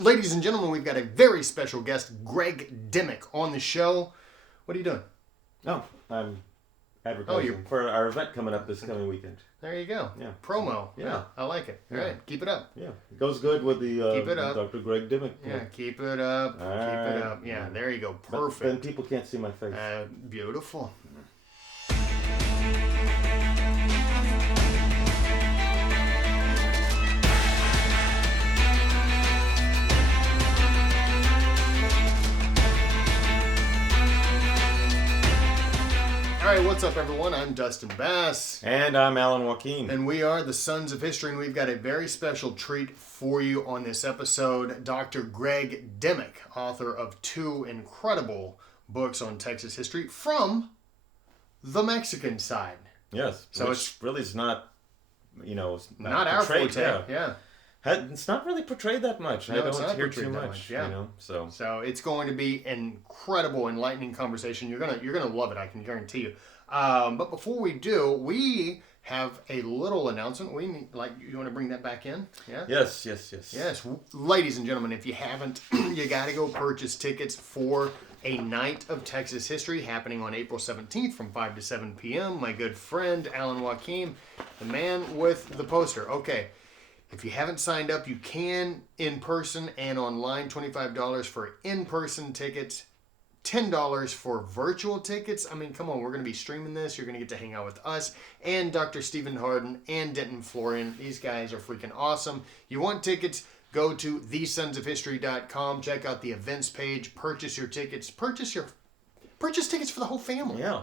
Ladies and gentlemen, we've got a very special guest, Greg Dimmick, on the show. What are you doing? No, I'm advertising for our event coming up this coming weekend. There you go. Yeah. Promo. Yeah. I like it. All right. Keep it up. Yeah. It goes good with the Keep it up. Dr. Greg Dimmick. Yeah. Keep it up. All Keep right. it up. Yeah. There you go. Perfect. But then people can't see my face. Beautiful. All right, what's up, everyone? I'm Dustin Bass. And I'm Alan Joaquin. And we are the Sons of History, and we've got a very special treat for you on this episode. Dr. Greg Dimmick, author of 2 incredible books on Texas history from the Mexican side. Yes. So it's not, not our portrayed, forte. Yeah. It's not really portrayed that much. No, I it's don't not hear too portrayed that much. yeah. So it's going to be an incredible, enlightening conversation. You're gonna love it. I can guarantee you. But before we do, we have a little announcement. We need, you want to bring that back in? Yeah. Yes. Yes, ladies and gentlemen, if you haven't, you got to go purchase tickets for a night of Texas history happening on April 17th from 5 to 7 p.m. My good friend Alan Joaquin, the man with the poster. Okay. If you haven't signed up, you can in person and online. $25 for in-person tickets, $10 for virtual tickets. I mean, come on, we're going to be streaming this. You're going to get to hang out with us and Dr. Stephen Harden and Denton Florian. These guys are freaking awesome. You want tickets? Go to thesonsofhistory.com. Check out the events page. Purchase your tickets. Purchase tickets for the whole family. Yeah.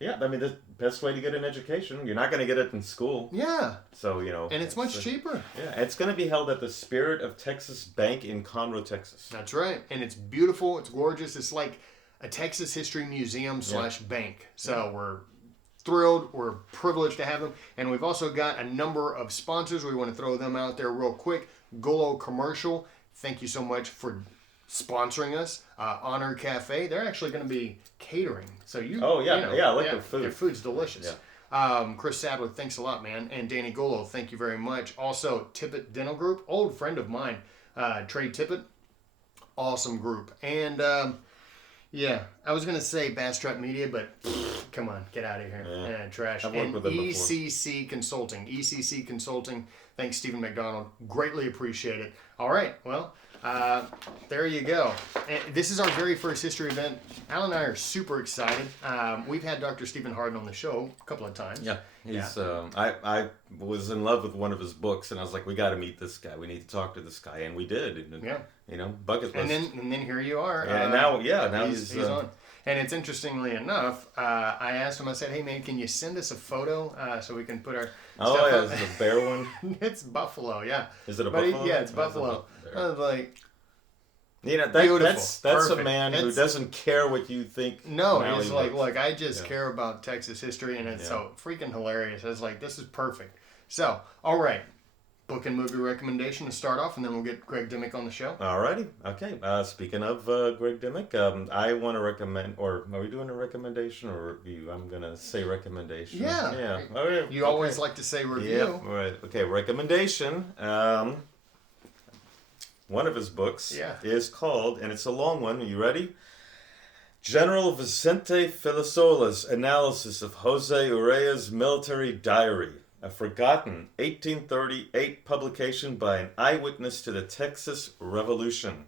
Yeah. I mean, the best way to get an education. You're not going to get it in school. Yeah. So, And it's much cheaper. Yeah. It's going to be held at the Spirit of Texas Bank in Conroe, Texas. That's right. And it's beautiful. It's gorgeous. It's like a Texas history museum / bank. So we're thrilled. We're privileged to have them. And we've also got a number of sponsors. We want to throw them out there real quick. Golo Commercial. Thank you so much for sponsoring us. Honor Cafe. They're actually going to be catering. So I like their food. Their food's delicious. Yeah. Chris Sadler, thanks a lot, man. And Danny Golo, thank you very much. Also, Tippett Dental Group, old friend of mine, Trey Tippett, awesome group. And I was going to say Bass Trap Media, but come on, get out of here. Trash. I've worked with them before. ECC Consulting, thanks Stephen McDonald, greatly appreciate it. All right, well, there you go. And this is our very first history event. Alan and I are super excited. We've had Dr. Stephen Harden on the show a couple of times. Yeah, he's. I was in love with one of his books, and I was like, we got to meet this guy. We need to talk to this guy, and we did. And, bucket list. And then here you are. And now he's on. And it's interestingly enough, I asked him. I said, "Hey man, can you send us a photo so we can put our stuff up?" Is it a bear one? It's buffalo. Yeah. Is it a buffalo? Yeah, it's buffalo. I was like, that's perfect. a man who doesn't care what you think. No, he's like, look, I just care about Texas history, and it's so freaking hilarious. I was like, this is perfect. So, all right. Book and movie recommendation to start off, and then we'll get Greg Dimmick on the show. Alrighty. Okay. Speaking of Greg Dimmick, I want to recommend, or are we doing a recommendation or review? I'm going to say recommendation. Yeah. Okay. You always like to say review. Yeah. Right. Okay. Recommendation. One of his books is called, and it's a long one. Are you ready? General Vicente Filisola's analysis of Jose Urrea's military diary. A forgotten 1838 publication by an eyewitness to the Texas Revolution.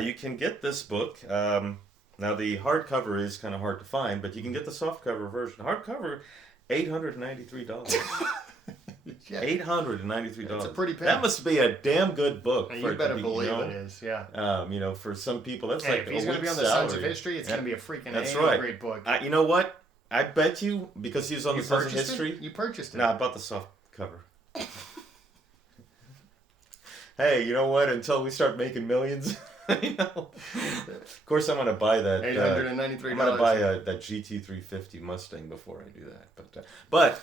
You can get this book. Now, the hardcover is kind of hard to find, but you can get the softcover version. Hardcover, $893. Yeah. $893. It's a pretty penny. That must be a damn good book. You better believe it is, yeah. For some people, that's if he's going to be on the Sons of History, it's going to be a freaking great book. You know what? I bet you, because he's on the Sons of History. You purchased it. No, I bought the soft cover. Hey, you know what? Until we start making millions, Of course, I'm going to buy that. $893. I'm going to buy that GT350 Mustang before I do that. But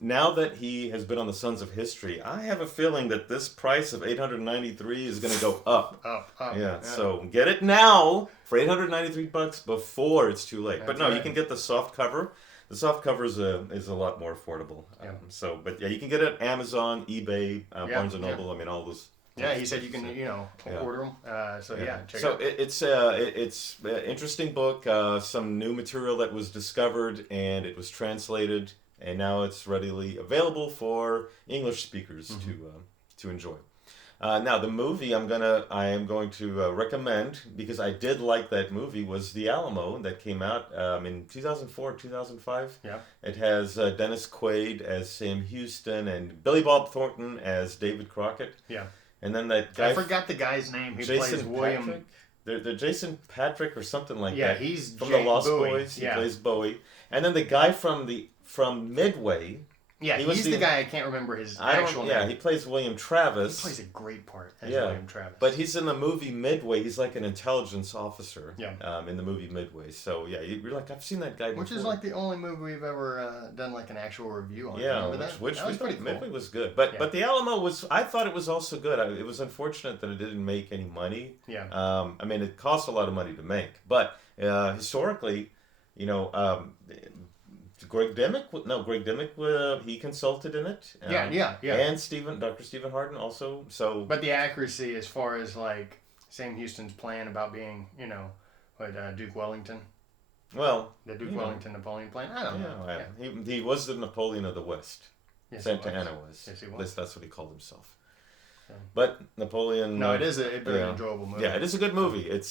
now that he has been on the Sons of History, I have a feeling that this price of $893 is going to go up. Up. Yeah. So get it now for $893 before it's too late. That's but no, right. you can get the soft cover. The soft cover is a lot more affordable. Yeah. But you can get it at Amazon, eBay, Barnes & Noble. I mean, all those Yeah, he said you can, order them. Check so it out. It's an interesting book. Some new material that was discovered, and it was translated, and now it's readily available for English speakers to enjoy. Now the movie I am going to recommend, because I did like that movie, was The Alamo, that came out in 2004, 2005. Yeah. It has Dennis Quaid as Sam Houston and Billy Bob Thornton as David Crockett. Yeah. And then that guy, I forgot the guy's name who Jason plays William. Patrick? They're Jason Patrick or something like that. Yeah, he's from the Lost Bowie. Boys. He Yeah. plays Bowie. And then the guy from Midway. Yeah, he's the guy. I can't remember his actual name. Yeah, he plays William Travis. He plays a great part as William Travis. But he's in the movie Midway. He's like an intelligence officer. Yeah. In the movie Midway. So yeah, you're like, I've seen that guy before. Which is like the only movie we've ever done like an actual review on. Yeah, Remember that? which that was pretty cool. Midway was good. But the Alamo I thought it was also good. It was unfortunate that it didn't make any money. Yeah. I mean, it cost a lot of money to make, but historically, Greg Dimmick, he consulted in it. Yeah. And Dr. Stephen Hardin also. So, but the accuracy, as far as like Sam Houston's plan about being, Duke Wellington. Well, the Duke Wellington Napoleon plan. I don't know. Yeah. He was the Napoleon of the West. Yes, Santa Anna was. Yes, he was. At least that's what he called himself. So. But Napoleon. No, it is a very enjoyable movie. Yeah, it is a good movie. It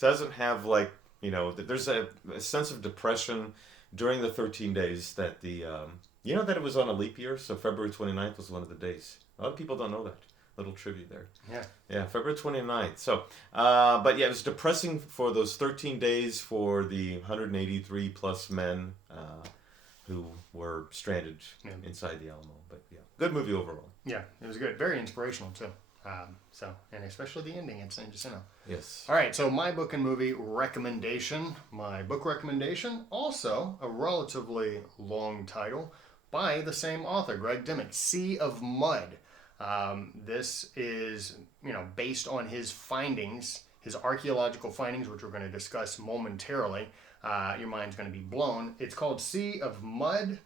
doesn't have like. There's a sense of depression during the 13 days that that it was on a leap year, so February 29th was one of the days. A lot of people don't know that. Little trivia there. Yeah. Yeah, February 29th. So, but yeah, it was depressing for those 13 days for the 183 plus men who were stranded inside the Alamo. But yeah, good movie overall. Yeah, it was good. Very inspirational too. And especially the ending at San Jacinto. Yes. All right, so my book and movie recommendation. My book recommendation, also a relatively long title by the same author, Greg Dimmick, Sea of Mud. This is, based on his findings, his archaeological findings, which we're going to discuss momentarily. Your mind's going to be blown. It's called Sea of Mud.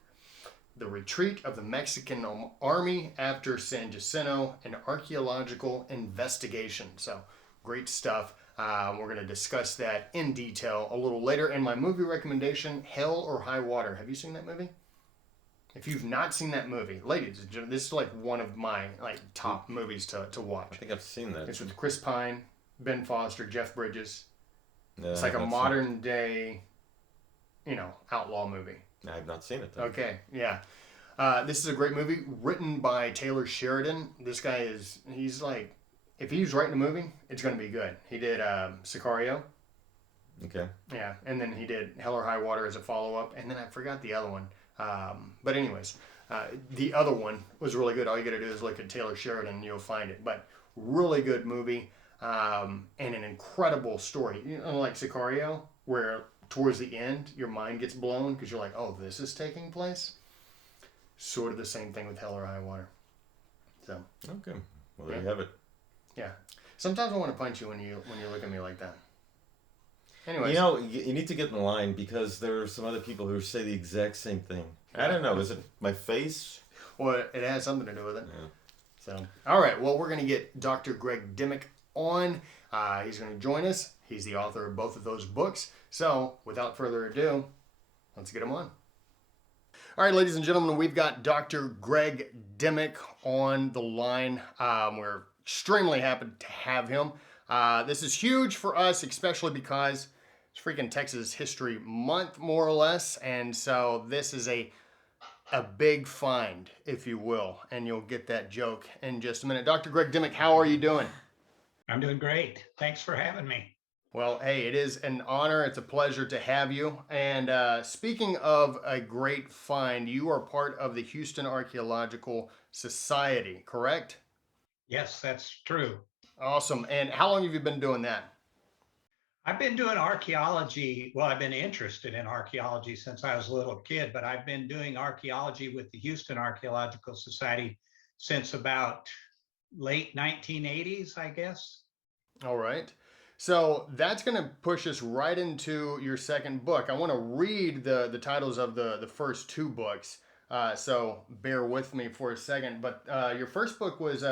The Retreat of the Mexican Army after San Jacinto, an archaeological investigation. So, great stuff. We're going to discuss that in detail a little later. And my movie recommendation, Hell or High Water. Have you seen that movie? If you've not seen that movie, ladies and gentlemen, this is like one of my top movies to watch. I think I've seen that. It's with Chris Pine, Ben Foster, Jeff Bridges. No, it's like a modern day, outlaw movie. I've not seen it though. Okay, yeah. This is a great movie written by Taylor Sheridan. This guy he's like, if he's writing a movie, it's going to be good. He did Sicario. Okay. Yeah, and then he did Hell or High Water as a follow-up, and then I forgot the other one. But anyways, the other one was really good. All you got to do is look at Taylor Sheridan and you'll find it. But really good movie and an incredible story. Like Sicario, where towards the end your mind gets blown because you're like, oh, this is taking place. Sort of the same thing with Hell or High Water. So. Okay. Well, there you have it. Yeah. Sometimes I want to punch you when you look at me like that. Anyways. You need to get in line because there are some other people who say the exact same thing. I don't know. Is it my face? Well, it has something to do with it. Yeah. So, all right. Well, we're going to get Dr. Greg Dimmick on. He's going to join us. He's the author of both of those books. So, without further ado, let's get him on. All right, ladies and gentlemen, we've got Dr. Greg Dimmick on the line. We're extremely happy to have him. This is huge for us, especially because it's freaking Texas History Month, more or less. And so this is a big find, if you will. And you'll get that joke in just a minute. Dr. Greg Dimmick, how are you doing? I'm doing great. Thanks for having me. Well, hey, it is an honor. It's a pleasure to have you. And speaking of a great find, you are part of the Houston Archaeological Society, correct? Yes, that's true. Awesome. And how long have you been doing that? I've been doing archaeology. Well, I've been interested in archaeology since I was a little kid, but I've been doing archaeology with the Houston Archaeological Society since about late 1980s, I guess. All right. So that's going to push us right into your second book. I want to read the titles of the first two books So bear with me for a second. But your first book was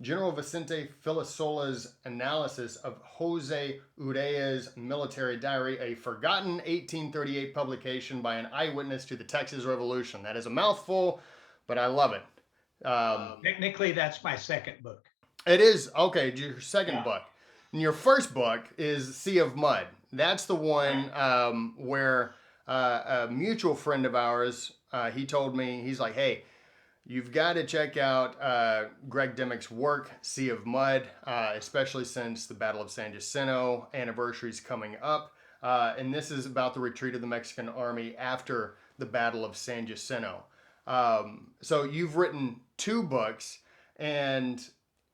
General Vicente Filisola's analysis of Jose Urrea's military diary, a forgotten 1838 publication by an eyewitness to the Texas Revolution. That is a mouthful, but I love it. Technically, that's my second book. It is, okay, your second book. And your first book is Sea of Mud. That's the one where a mutual friend of ours, he told me, he's like, hey, you've got to check out Greg Dimmick's work, Sea of Mud, especially since the Battle of San Jacinto anniversary is coming up. And this is about the retreat of the Mexican army after the Battle of San Jacinto. So you've written 2 books, and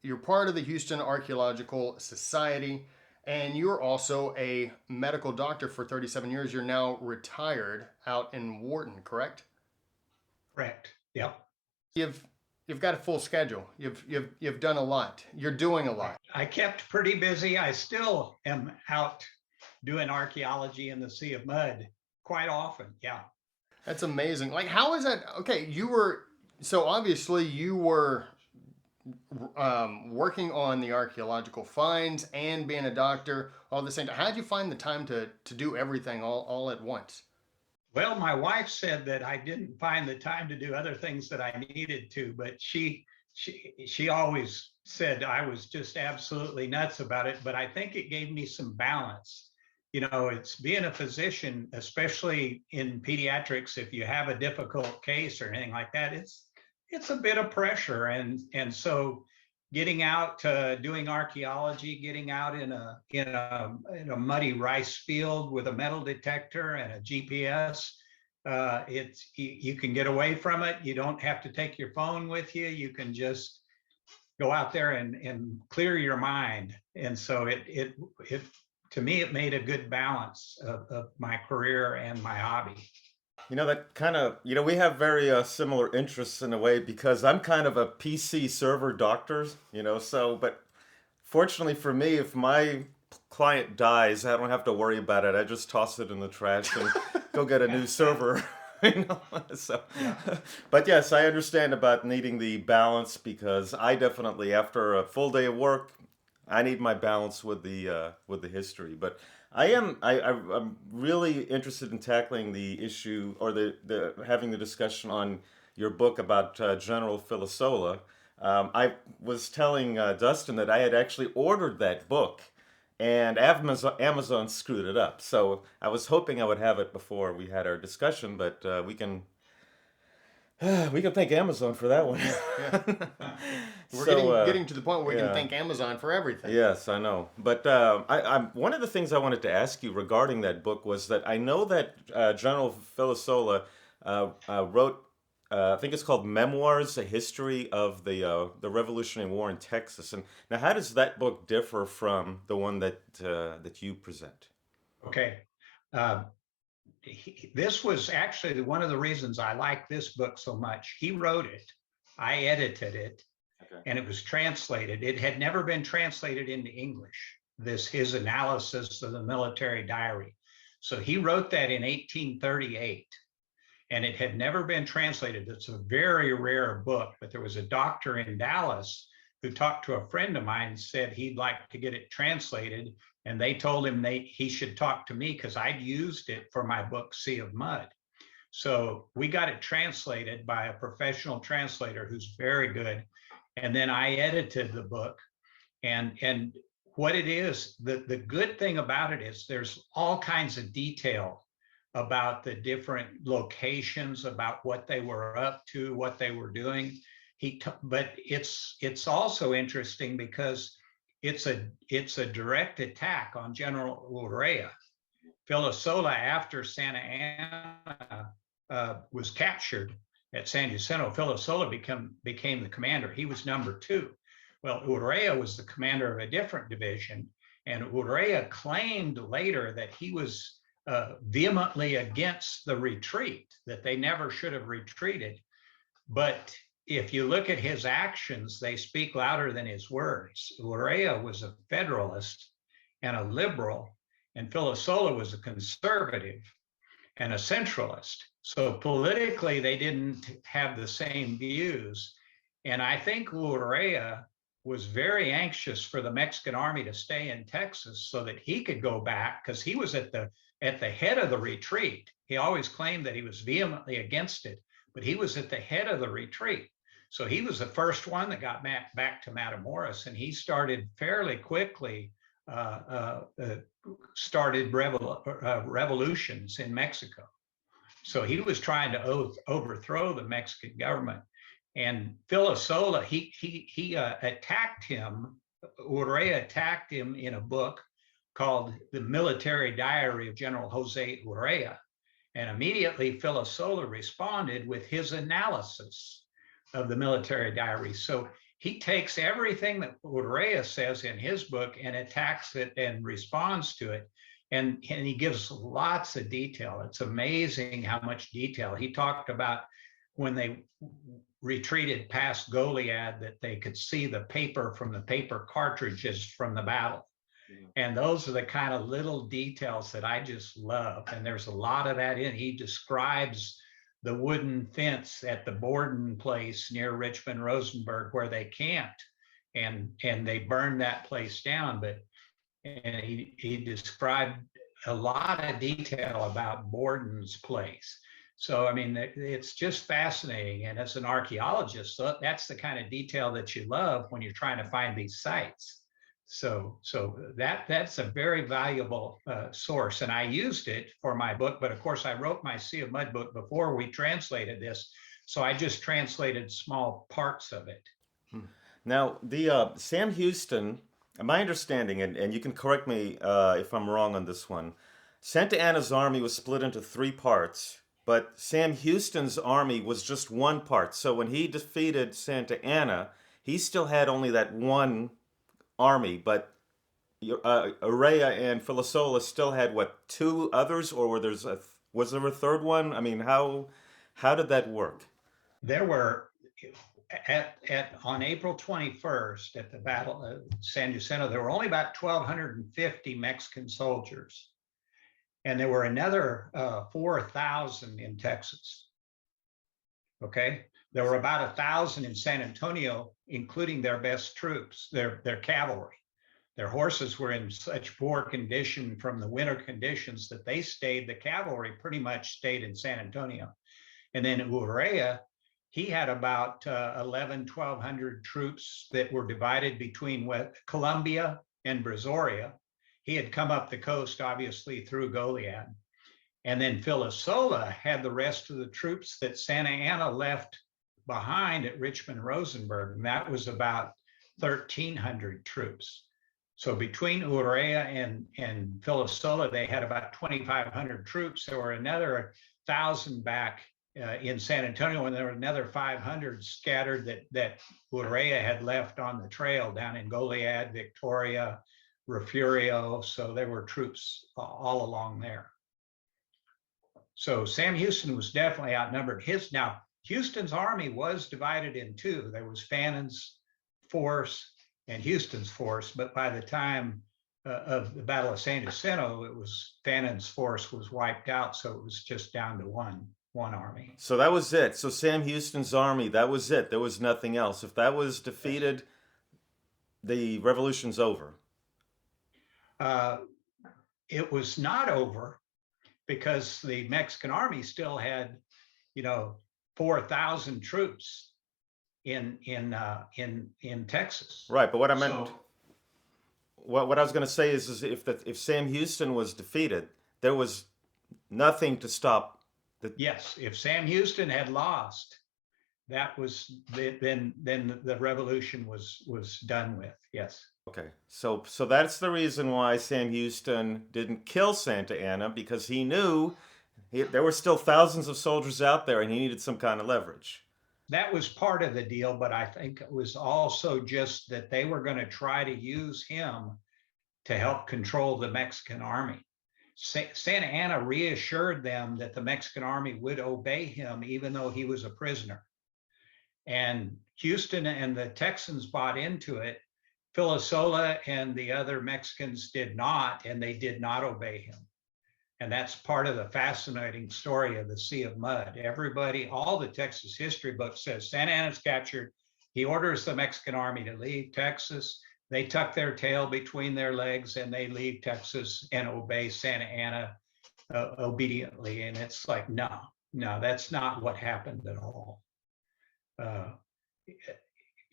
you're part of the Houston Archaeological Society, and you're also a medical doctor for 37 years. You're now retired out in Wharton, correct? Correct. Yep. You've got a full schedule. You've done a lot. You're doing a lot. I kept pretty busy. I still am out doing archaeology in the Sea of Mud quite often. Yeah. That's amazing. Like, how is that? Okay, so obviously you were working on the archaeological finds and being a doctor all at the same time. How did you find the time to do everything all at once? Well, my wife said that I didn't find the time to do other things that I needed to, but she always said I was just absolutely nuts about it. But I think it gave me some balance. You know, it's being a physician, especially in pediatrics, if you have a difficult case or anything like that, it's a bit of pressure. And so getting out doing archaeology, getting out in a muddy rice field with a metal detector and a GPS, you can get away from it. You don't have to take your phone with you. You can just go out there and clear your mind. And so it to me, it made a good balance of my career and my hobby. You know, that kind of, we have very similar interests in a way because I'm kind of a PC server doctor, but fortunately for me, if my client dies, I don't have to worry about it. I just toss it in the trash and go get a new server. So, but yes, I understand about needing the balance because I definitely, after a full day of work, I need my balance with the history. But I'm really interested in tackling the issue or the having the discussion on your book about General Filisola. I was telling Dustin that I had actually ordered that book, and Amazon screwed it up. So I was hoping I would have it before we had our discussion, but we can thank Amazon for that one. Yeah. We're getting to the point where we can thank Amazon for everything. Yes, I know. But one of the things I wanted to ask you regarding that book was that I know that General Filisola wrote, I think it's called Memoirs, A History of the Revolutionary War in Texas. And now, how does that book differ from the one that you present? Okay. This was actually one of the reasons I like this book so much. He wrote it, I edited it, and it was translated. It had never been translated into English, his analysis of the military diary. So he wrote that in 1838, and it had never been translated. It's a very rare book, but there was a doctor in Dallas who talked to a friend of mine and said he'd like to get it translated. And they told him he should talk to me because I'd used it for my book, Sea of Mud. So we got it translated by a professional translator who's very good. And then I edited the book. And what it is, the good thing about it is there's all kinds of detail about the different locations, about what they were up to, what they were doing. But it's also interesting because it's a direct attack on General Urrea. Filisola, after Santa Anna was captured at San Jacinto, Filisola became the commander. He was number 2. Well, Urrea was the commander of a different division, and Urrea claimed later that he was vehemently against the retreat, that they never should have retreated. But if you look at his actions, they speak louder than his words. Urrea was a Federalist and a liberal, and Filisola was a conservative and a centralist. So politically, they didn't have the same views. And I think Urrea was very anxious for the Mexican army to stay in Texas so that he could go back, because he was at the head of the retreat. He always claimed that he was vehemently against it, but he was at the head of the retreat. So he was the first one that got back to Matamoros, and he started fairly quickly, started revolutions in Mexico. So he was trying to overthrow the Mexican government. And Filisola, he attacked him. Urrea attacked him in a book called The Military Diary of General Jose Urrea. And immediately Filisola responded with his analysis of the military diary. So he takes everything that Urrea says in his book and attacks it and responds to it. And he gives lots of detail. It's amazing how much detail. He talked about when they retreated past Goliad, that they could see the paper from the paper cartridges from the battle. And those are the kind of little details that I just love. And there's a lot of that in. He describes the wooden fence at the Borden place near Richmond Rosenberg where they camped, and they burned that place down. And he described a lot of detail about Borden's place. So, I mean, it's just fascinating. And as an archaeologist, that's the kind of detail that you love when you're trying to find these sites. So that's a very valuable source. And I used it for my book, but of course I wrote my Sea of Mud book before we translated this. So I just translated small parts of it. Now, the Sam Houston, my understanding, and you can correct me if I'm wrong on this one, Santa Anna's army was split into three parts, but Sam Houston's army was just one part. So when he defeated Santa Anna, he still had only that one army, but Urrea and Filisola still had, what, two others, or was there a third one? I mean, how did that work? There were on April 21st at the Battle of San Jacinto, there were only about 1,250 Mexican soldiers, and there were another 4,000 in Texas. Okay, there were about 1,000 in San Antonio, including their best troops, their cavalry. Their horses were in such poor condition from the winter conditions that the cavalry pretty much stayed in San Antonio. And then Urrea, he had about 1,200 troops that were divided between Colombia and Brazoria. He had come up the coast, obviously, through Goliad. And then Filisola had the rest of the troops that Santa Anna left behind at Richmond Rosenberg, and that was about 1,300 troops. So between Urrea and Filisola, they had about 2,500 troops. There were another 1,000 back in San Antonio, and there were another 500 scattered that Urrea had left on the trail down in Goliad, Victoria, Refugio. So there were troops all along there. So Sam Houston was definitely outnumbered. Now, Houston's army was divided in two. There was Fannon's force and Houston's force, but by the time of the Battle of San Jacinto, Fannon's force was wiped out, so it was just down to one army. So that was it. So Sam Houston's army, that was it. There was nothing else. If that was defeated, the revolution's over. It was not over, because the Mexican army still had, 4,000 troops in Texas. Right, but what I meant, what I was going to say is if Sam Houston was defeated, there was nothing to stop. Yes, if Sam Houston had lost, that was then the revolution was done with. Yes. Okay, so that's the reason why Sam Houston didn't kill Santa Anna, because he knew there were still thousands of soldiers out there and he needed some kind of leverage. That was part of the deal, but I think it was also just that they were going to try to use him to help control the Mexican army. Santa Anna reassured them that the Mexican army would obey him even though he was a prisoner. And Houston and the Texans bought into it. Filisola and the other Mexicans did not, and they did not obey him. And that's part of the fascinating story of the Sea of Mud. Everybody, all the Texas history books says Santa Anna's captured. He orders the Mexican army to leave Texas. They tuck their tail between their legs and they leave Texas and obey Santa Anna obediently. And it's like, no, that's not what happened at all.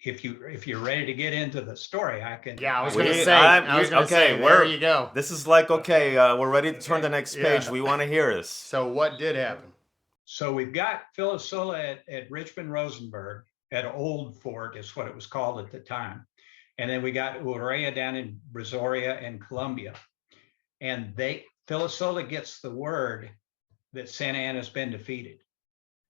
If you're ready to get into the story, I can. Yeah, I was going to say, there you go. This is like, okay, we're ready to turn the next page. We want to hear this. So what did happen? So we've got Filisola at Richmond Rosenberg, at Old Fort is what it was called at the time. And then we got Urrea down in Brazoria and Columbia. And Filisola gets the word that Santa Anna's been defeated.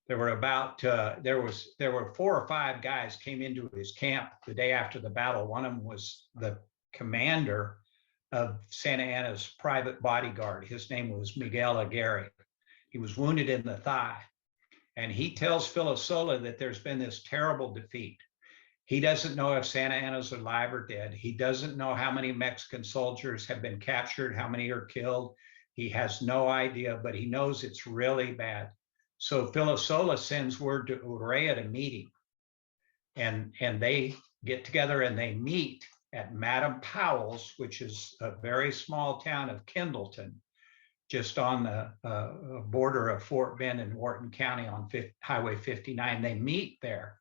There were about there were 4 or 5 guys came into his camp the day after the battle. One of them was the commander of Santa Anna's private bodyguard. His name was Miguel Aguirre. He was wounded in the thigh, and he tells Filisola that there's been this terrible defeat. He doesn't know if Santa Anna's alive or dead. He doesn't know how many Mexican soldiers have been captured, how many are killed. He has no idea, but he knows it's really bad. So Filisola sends word to Urrea to meet him. And they get together and they meet at Madam Powell's, which is a very small town of Kendleton, just on the border of Fort Bend and Wharton County on Highway 59. They meet there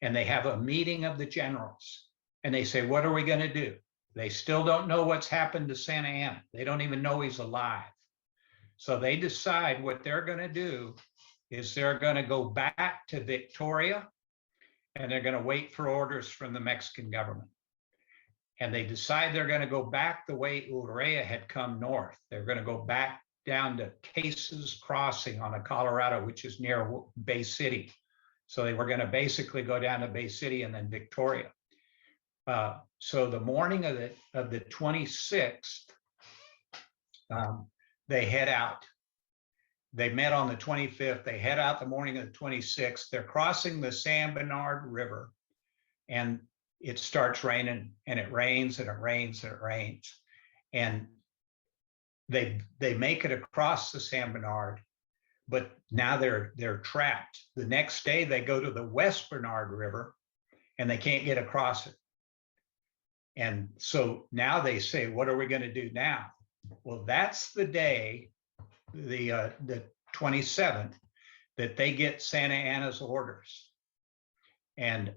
and they have a meeting of the generals. And they say, what are we going to do? They still don't know what's happened to Santa Anna. They don't even know he's alive. So they decide what they're going to do is they're going to go back to Victoria and they're going to wait for orders from the Mexican government. And they decide they're going to go back the way Urrea had come north. They're going to go back down to Cases Crossing on the Colorado, which is near Bay City. So they were going to basically go down to Bay City and then Victoria. So the morning of the 26th, they head out. They met on the 25th. They head out the morning of the 26th. They're crossing the San Bernard River, and it starts raining, and it rains, and it rains, and it rains. And they make it across the San Bernard, but now they're trapped. The next day, they go to the West Bernard River, and they can't get across it. And so now they say, what are we going to do now? Well, that's the day, the 27th, that they get Santa Anna's orders. And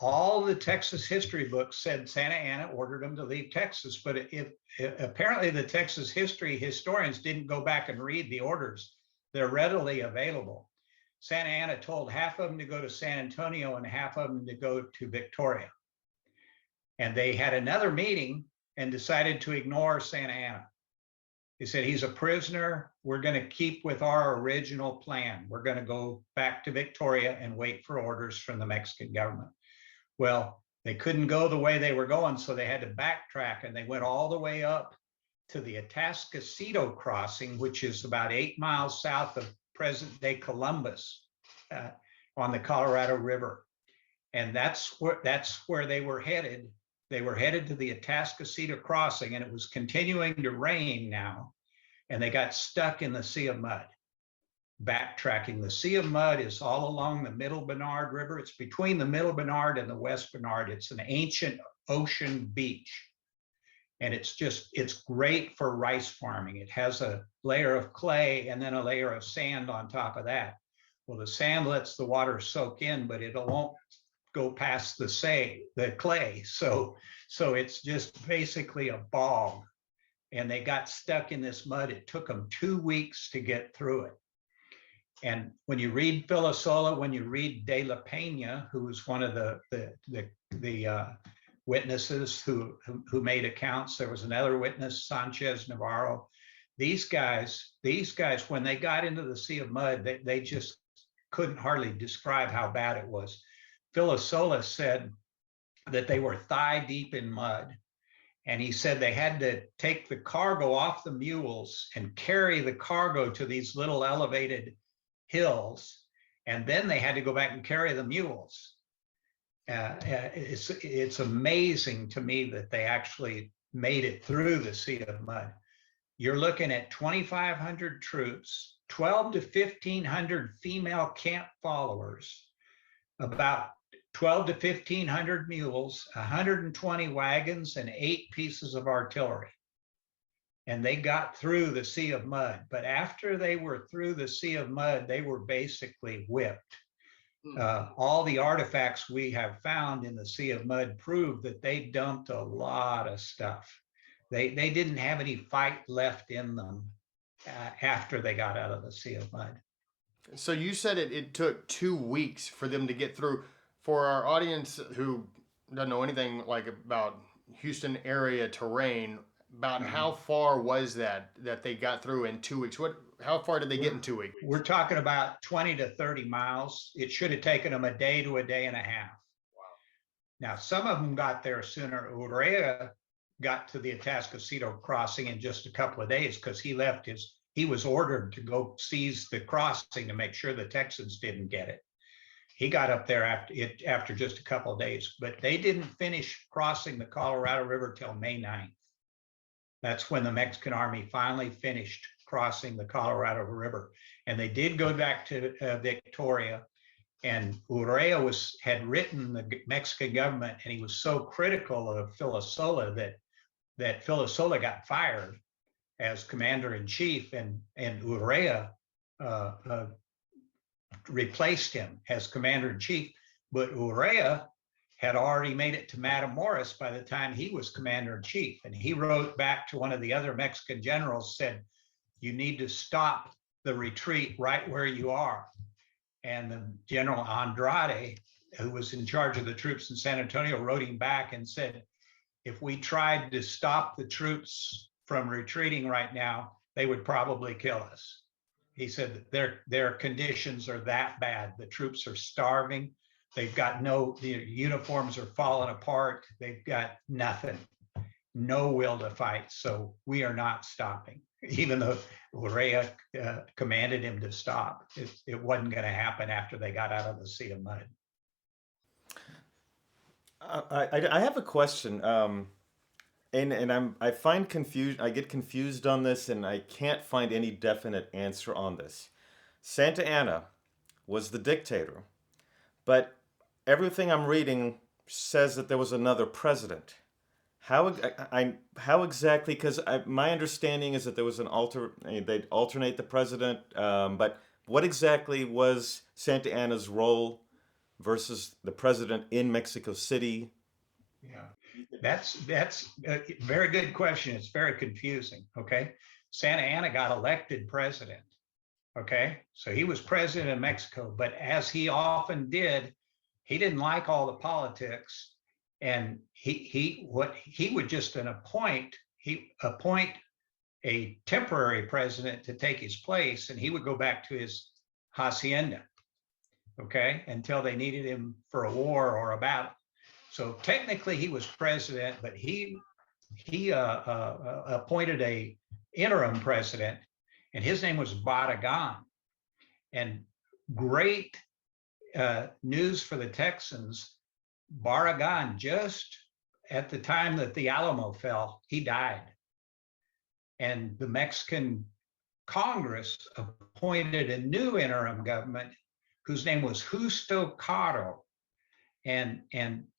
all the Texas history books said Santa Anna ordered them to leave Texas, but apparently the Texas history historians didn't go back and read the orders. They're readily available. Santa Anna told half of them to go to San Antonio and half of them to go to Victoria. And they had another meeting and decided to ignore Santa Anna. He said, he's a prisoner. We're going to keep with our original plan. We're going to go back to Victoria and wait for orders from the Mexican government. Well, they couldn't go the way they were going, so they had to backtrack, and they went all the way up to the Atascocito crossing, which is about 8 miles south of present-day Columbus on the Colorado River. And that's where they were headed. They were headed to the Atascocito crossing, and it was continuing to rain now, and they got stuck in the Sea of Mud. Backtracking, the Sea of Mud is all along the Middle Bernard River. It's between the Middle Bernard and the West Bernard. It's an ancient ocean beach, and it's great for rice farming. It has a layer of clay and then a layer of sand on top of that. Well, the sand lets the water soak in, but it won't go past the clay. So it's just basically a bog. And they got stuck in this mud. It took them 2 weeks to get through it. And when you read Filisola, when you read De La Peña, who was one of the witnesses who made accounts, there was another witness, Sanchez Navarro. These guys, when they got into the Sea of Mud, they just couldn't hardly describe how bad it was. Filisola said that they were thigh deep in mud. And he said they had to take the cargo off the mules and carry the cargo to these little elevated hills. And then they had to go back and carry the mules. It's amazing to me that they actually made it through the Sea of Mud. you're looking at 2,500 troops, 12 to 1,500 female camp followers, about 12 to 1,500 mules, 120 wagons, and 8 pieces of artillery. And they got through the Sea of Mud. But after they were through the Sea of Mud, they were basically whipped. All the artifacts we have found in the Sea of Mud prove that they dumped a lot of stuff. They didn't have any fight left in them after they got out of the Sea of Mud. So you said it took 2 weeks for them to get through. For our audience who doesn't know anything like about Houston area terrain, about how far was that they got through in 2 weeks? How far did they get in 2 weeks? We're talking about 20 to 30 miles. It should have taken them a day to a day and a half. Wow. Now, some of them got there sooner. Urrea got to the Atascocito crossing in just a couple of days because he was ordered to go seize the crossing to make sure the Texans didn't get it. He got up there after just a couple of days, but they didn't finish crossing the Colorado River till May 9th. That's when the Mexican army finally finished crossing the Colorado River. And they did go back to Victoria. And Urrea had written the Mexican government, and he was so critical of Filisola that Filisola got fired as commander-in-chief, and Urrea replaced him as commander-in-chief. But Urrea had already made it to Matamoros by the time he was commander-in-chief. And he wrote back to one of the other Mexican generals, said, you need to stop the retreat right where you are. And the General Andrade, who was in charge of the troops in San Antonio, wrote him back and said, if we tried to stop the troops from retreating right now, they would probably kill us. He said that their conditions are that bad. The troops are starving. They've got the uniforms are falling apart. They've got nothing, no will to fight. So we are not stopping. Even though Urrea commanded him to stop, it wasn't going to happen after they got out of the Sea of Mud. I have a question, and I find confused. I get confused on this, and I can't find any definite answer on this. Santa Anna was the dictator, but everything I'm reading says that there was another president. How exactly? Because my understanding is that there was they'd alternate the president. But what exactly was Santa Anna's role versus the president in Mexico City? Yeah, that's a very good question. It's very confusing. Okay, Santa Anna got elected president. Okay, so he was president of Mexico, but as he often did, he didn't like all the politics. And he would just appoint a temporary president to take his place, and he would go back to his hacienda, okay, until they needed him for a war or a battle. So technically he was president, but he appointed a interim president, and his name was Barragan. And great news for the Texans. Barragan, just at the time that the Alamo fell, he died. And the Mexican Congress appointed a new interim government whose name was Justo Caro. And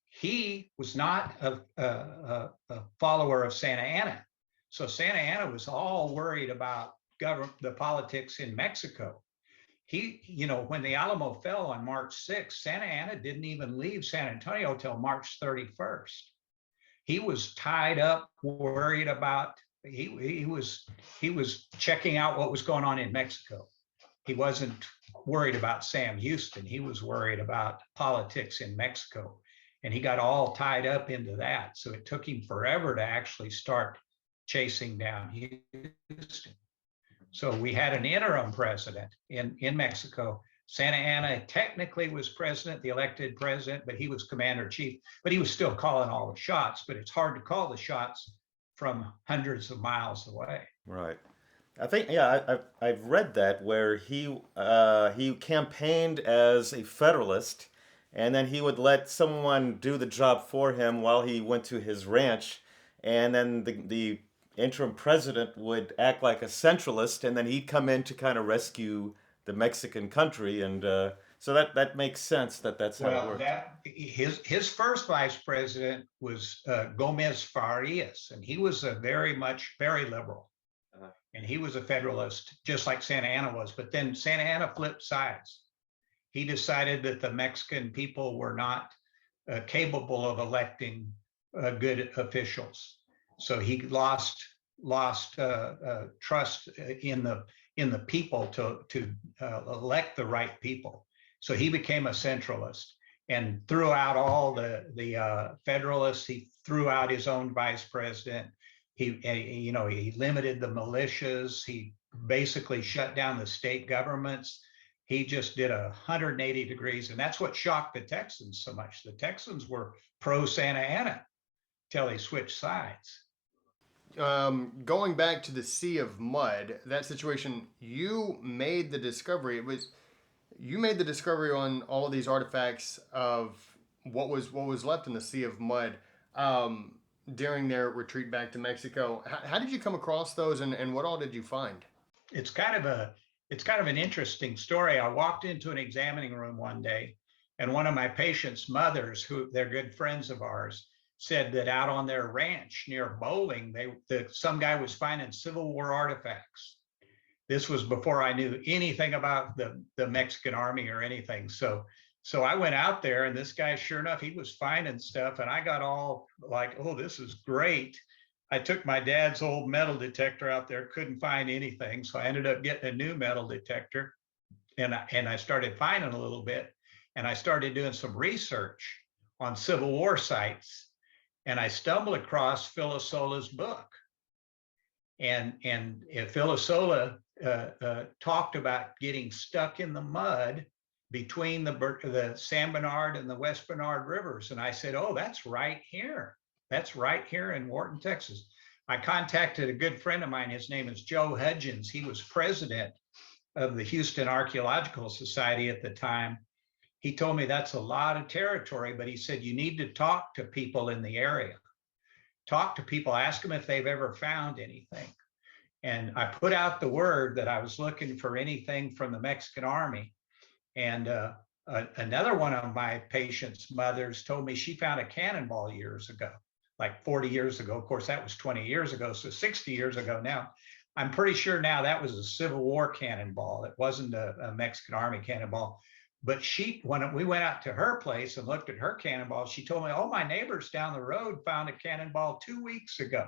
he was not a follower of Santa Anna. So Santa Anna was all worried about the politics in Mexico. When the Alamo fell on March 6th, Santa Anna didn't even leave San Antonio till March 31st. He was tied up, worried about, he was checking out what was going on in Mexico. He wasn't worried about Sam Houston. He was worried about politics in Mexico. And he got all tied up into that. So it took him forever to actually start chasing down Houston. So we had an interim president in Mexico. Santa Anna technically was president, the elected president, but he was commander-in-chief. But he was still calling all the shots. But it's hard to call the shots from hundreds of miles away. Right. I think, yeah, I've read that where he campaigned as a Federalist, and then he would let someone do the job for him while he went to his ranch, and then interim president would act like a centralist, and then he'd come in to kind of rescue the Mexican country, and so that makes sense that's how it worked. His first vice president was Gomez Farias, and he was very liberal, and he was a Federalist, just like Santa Anna was. But then Santa Anna flipped sides. He decided that the Mexican people were not capable of electing good officials, so he lost trust in the people to elect the right people. So he became a centralist and threw out all the Federalists. He threw out his own vice president. He limited the militias. He basically shut down the state governments. He just did 180 degrees, and that's what shocked the Texans so much. The Texans were pro Santa Anna till he switched sides. Going back to the Sea of Mud, that situation, you made the discovery. You made the discovery on all of these artifacts of what was left in the Sea of Mud during their retreat back to Mexico. How did you come across those, and what all did you find? It's kind of an interesting story. I walked into an examining room one day, and one of my patients' mothers, who they're good friends of ours, said that out on their ranch near Bowling, some guy was finding Civil War artifacts. This was before I knew anything about the Mexican Army or anything. So I went out there, and this guy, sure enough, he was finding stuff, and I got all like, oh, this is great. I took my dad's old metal detector out there, couldn't find anything. So I ended up getting a new metal detector, and I started finding a little bit, and I started doing some research on Civil War sites, and I stumbled across Filisola's book. And Filisola talked about getting stuck in the mud between the San Bernard and the West Bernard rivers. And I said, oh, that's right here. That's right here in Wharton, Texas. I contacted a good friend of mine. His name is Joe Hudgens. He was president of the Houston Archaeological Society at the time. He told me that's a lot of territory, but he said, you need to talk to people in the area. Talk to people, ask them if they've ever found anything. And I put out the word that I was looking for anything from the Mexican Army. And another one of my patients' mothers told me she found a cannonball years ago, like 40 years ago. Of course, that was 20 years ago, so 60 years ago now. I'm pretty sure now that was a Civil War cannonball. It wasn't a Mexican Army cannonball. But when we went out to her place and looked at her cannonball, she told me, oh, my neighbors down the road found a cannonball 2 weeks ago.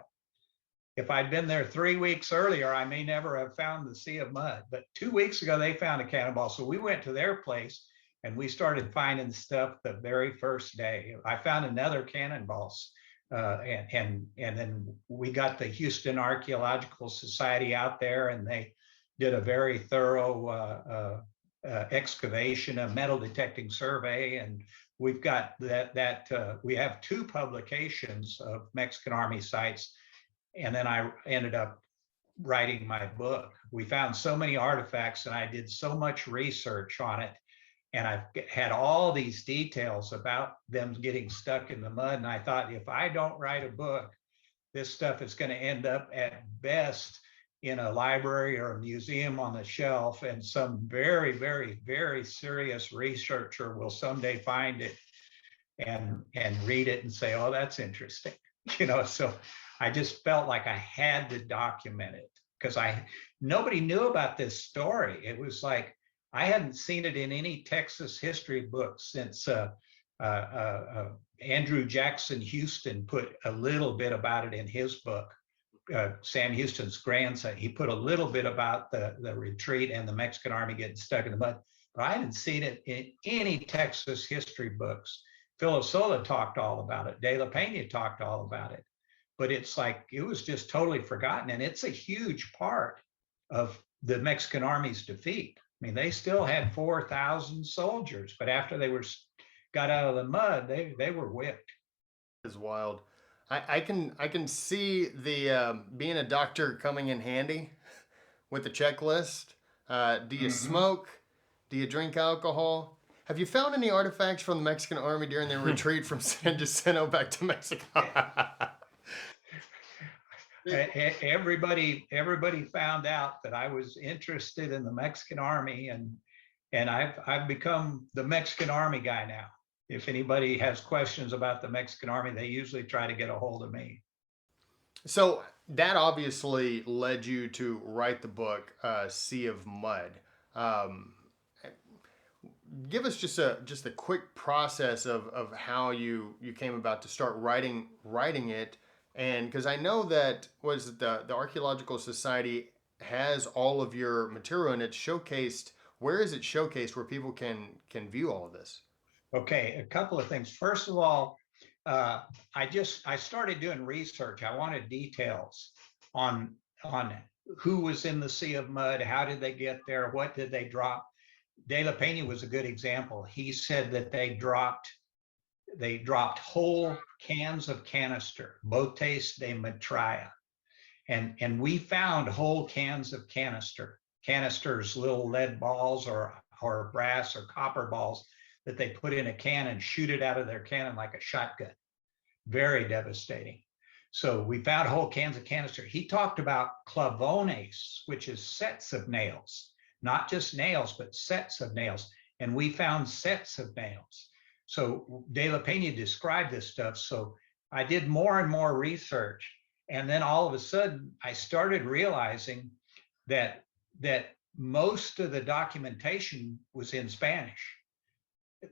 If I'd been there 3 weeks earlier, I may never have found the Sea of Mud. But 2 weeks ago, they found a cannonball. So we went to their place, and we started finding stuff the very first day. I found another cannonballs. And then we got the Houston Archaeological Society out there, and they did a very thorough excavation, a metal detecting survey. And we've got we have 2 publications of Mexican Army sites. And then I ended up writing my book. We found so many artifacts, and I did so much research on it. And I've had all these details about them getting stuck in the mud. And I thought, if I don't write a book, this stuff is going to end up at best in a library or a museum on the shelf. And some very, very, very serious researcher will someday find it and read it and say, oh, that's interesting. So I just felt like I had to document it because nobody knew about this story. It was like, I hadn't seen it in any Texas history book since Andrew Jackson Houston put a little bit about it in his book. Sam Houston's grandson, he put a little bit about the retreat and the Mexican Army getting stuck in the mud, but I hadn't seen it in any Texas history books. Filisola talked all about it. De La Peña talked all about it, but it's like, it was just totally forgotten. And it's a huge part of the Mexican Army's defeat. I mean, they still had 4,000 soldiers, but after they got out of the mud, they were whipped. It's wild. I can see the being a doctor coming in handy with the checklist. Do you smoke? Do you drink alcohol? Have you found any artifacts from the Mexican Army during their retreat from San Jacinto back to Mexico? everybody found out that I was interested in the Mexican Army, and I've become the Mexican Army guy now. If anybody has questions about the Mexican Army, they usually try to get a hold of me. So that obviously led you to write the book Sea of Mud. Um, Give us just a quick process of how you came about to start writing it, and because I know that was the Archaeological Society has all of your material and it's showcased. Where is it showcased where people can view all of this? Okay, a couple of things. First of all, I started doing research. I wanted details on who was in the Sea of Mud, how did they get there, what did they drop. De La Peña was a good example. He said that they dropped whole cans of canister, botes de metralla, and we found whole cans of canisters, little lead balls or brass or copper balls that they put in a can and shoot it out of their cannon like a shotgun. Very devastating. So we found whole cans of canister. He talked about clavones, which is sets of nails, not just nails, but sets of nails. And we found sets of nails. So De La Peña described this stuff. So I did more and more research. And then all of a sudden, I started realizing that most of the documentation was in Spanish.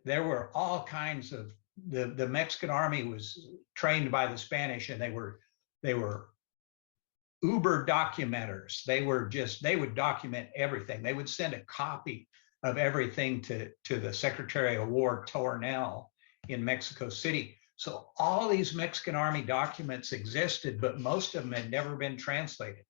There were all kinds of the Mexican army was trained by the Spanish, and they were uber documenters. They would document everything. They would send a copy of everything to the Secretary of War Tornell in Mexico City. So all these Mexican army documents existed, but most of them had never been translated.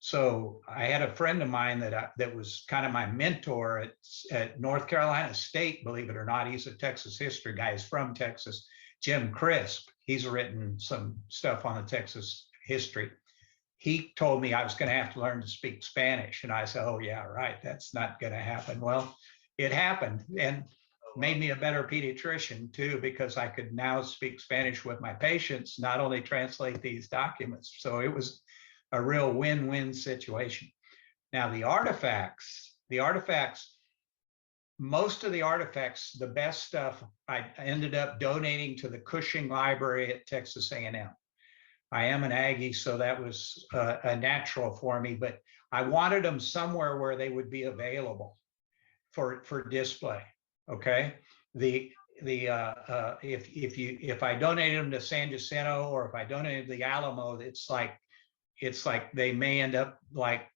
So I had a friend of mine that was kind of my mentor at North Carolina State, believe it or not. He's a Texas history guy. He's from Texas, Jim Crisp. He's written some stuff on the Texas history. He told me I was going to have to learn to speak Spanish. And I said, oh, yeah, right. That's not going to happen. Well, it happened and made me a better pediatrician, too, because I could now speak Spanish with my patients, not only translate these documents. So it was a real win-win situation. Now, the artifacts, most of the artifacts, the best stuff, I ended up donating to the Cushing Library at Texas A&M. I am an Aggie, so that was a natural for me, but I wanted them somewhere where they would be available for display. Okay, if I donated them to San Jacinto or if I donated to the Alamo, it's like they may end up like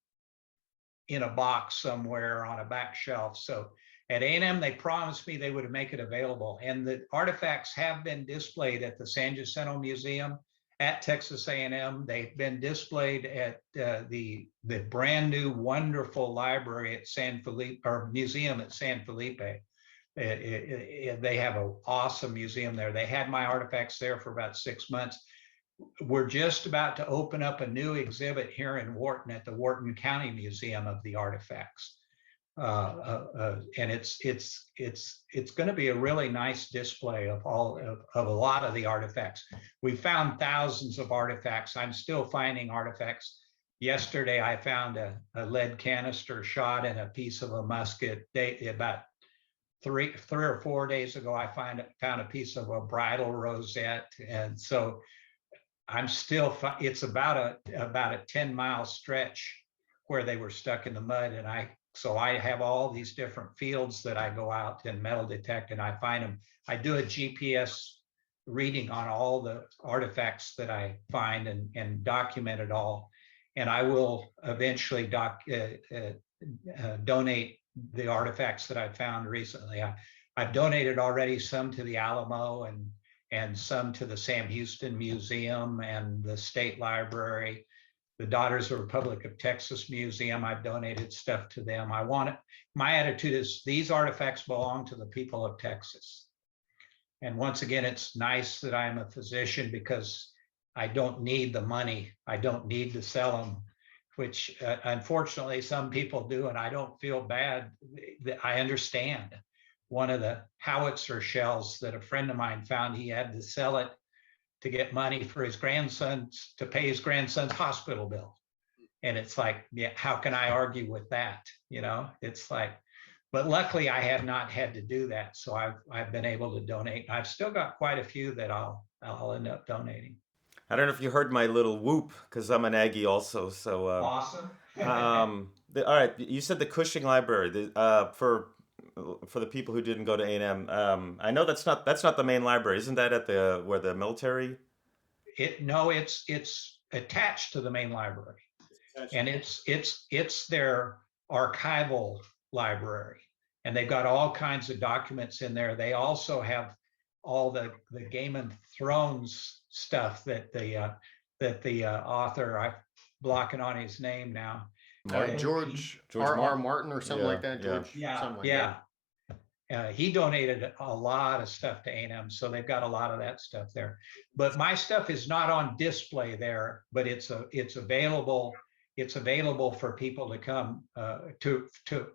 in a box somewhere on a back shelf. So at A&M, they promised me they would make it available. And the artifacts have been displayed at the San Jacinto Museum, at Texas A&M. They've been displayed at the brand new wonderful library at San Felipe, or museum at San Felipe. They have an awesome museum there. They had my artifacts there for about 6 months. We're just about to open up a new exhibit here in Wharton at the Wharton County Museum of the Artifacts. And it's going to be a really nice display of a lot of the artifacts. We found thousands of artifacts. I'm still finding artifacts. Yesterday, I found a lead canister shot in a piece of a musket. About three or 4 days ago, I found a piece of a bridle rosette, and so I'm still. It's about a 10-mile stretch where they were stuck in the mud, and I have all these different fields that I go out and metal detect, and I find them. I do a GPS reading on all the artifacts that I find and document it all, and I will eventually donate the artifacts that I found recently. I've donated already some to the Alamo and some to the Sam Houston Museum and the State Library. The Daughters of the Republic of Texas Museum, I've donated stuff to them. My attitude is these artifacts belong to the people of Texas. And once again, it's nice that I'm a physician because I don't need the money. I don't need to sell them, which unfortunately some people do, and I don't feel bad. I understand. One of the howitzer shells that a friend of mine found, he had to sell it to get money for his grandsons to pay his grandson's hospital bill. And it's like, yeah, how can I argue with that? It's like, but luckily I have not had to do that. So I've been able to donate. I've still got quite a few that I'll end up donating. I don't know if you heard my little whoop because I'm an Aggie also. So, Awesome. all right, you said the Cushing Library. For the people who didn't go to A&M, I know that's not the main library. Isn't that at where the military? No, it's attached to the main library, and it's their archival library, and they've got all kinds of documents in there. They also have all the Game of Thrones stuff that the author, I'm blocking on his name now. George R. Martin or something like that. George, something like that. He donated a lot of stuff to A&M, so they've got a lot of that stuff there. But my stuff is not on display there, but it's available. It's available for people to come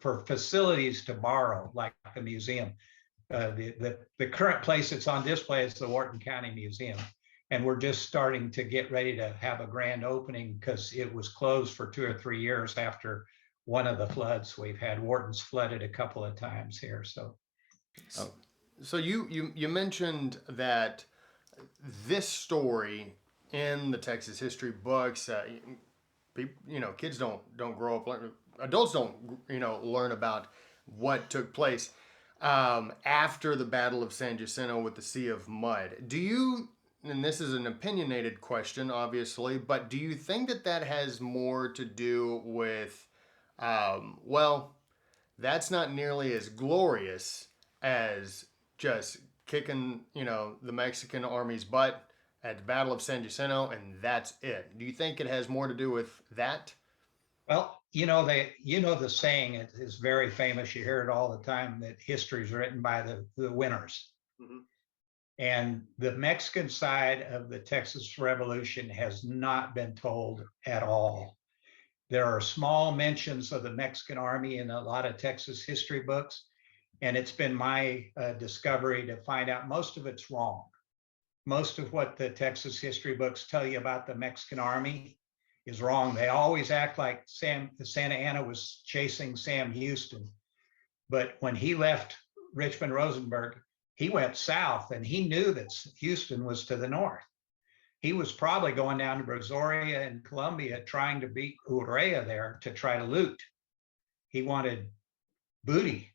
for facilities to borrow, like the museum. The current place it's on display is the Wharton County Museum, and we're just starting to get ready to have a grand opening because it was closed for 2 or 3 years after one of the floods we've had. Wharton's flooded a couple of times here, so. So you mentioned that this story in the Texas history books, kids don't grow up, adults don't learn about what took place after the Battle of San Jacinto with the Sea of Mud. Do you? And this is an opinionated question, obviously, but do you think that has more to do with, that's not nearly as glorious as just kicking, the Mexican army's butt at the Battle of San Jacinto, and that's it? Do you think it has more to do with that? Well, the saying is very famous. You hear it all the time that history is written by the winners. Mm-hmm. And the Mexican side of the Texas Revolution has not been told at all. There are small mentions of the Mexican army in a lot of Texas history books, and it's been my discovery to find out most of it's wrong. Most of what the Texas history books tell you about the Mexican army is wrong. They always act like Santa Anna was chasing Sam Houston, but when he left Richmond Rosenberg, he went south, and he knew that Houston was to the north. He was probably going down to Brazoria and Columbia trying to beat Urrea there to try to loot. He wanted booty.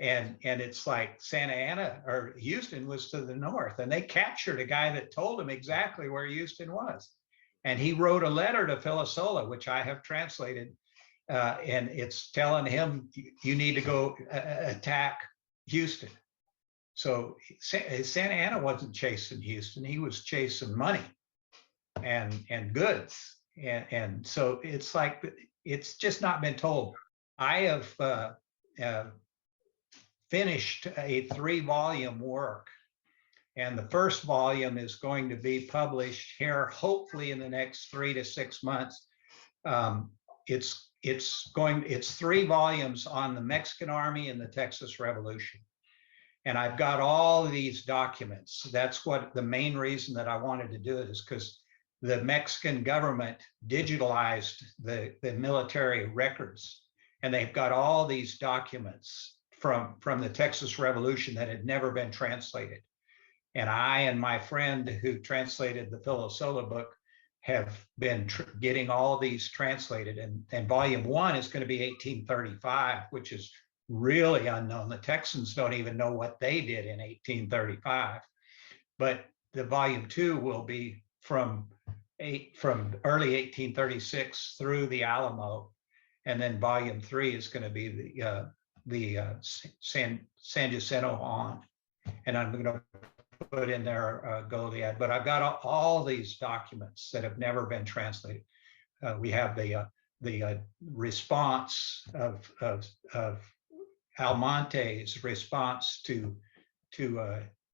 And it's like Santa Anna or Houston was to the north, and they captured a guy that told him exactly where Houston was. And he wrote a letter to Filisola, which I have translated, and it's telling him, you need to go attack Houston. So Santa Anna wasn't chasing Houston. He was chasing money and goods. And so it's like, it's just not been told. I have finished a 3-volume work, and the first volume is going to be published here, hopefully in the next 3 to 6 months. It's 3 volumes on the Mexican Army and the Texas Revolution. And I've got all of these documents. That's what the main reason that I wanted to do it is because the Mexican government digitalized the military records, and they've got all these documents from the Texas Revolution that had never been translated. And I and my friend who translated the Filisola book have been getting all these translated. And volume 1 is going to be 1835, which is really unknown. The Texans don't even know what they did in 1835. But the volume 2 will be from early 1836 through the Alamo, and then volume 3 is going to be the San Jacinto on. And I'm going to put in there Goliad. But I've got all these documents that have never been translated. We have the response of Almonte's response to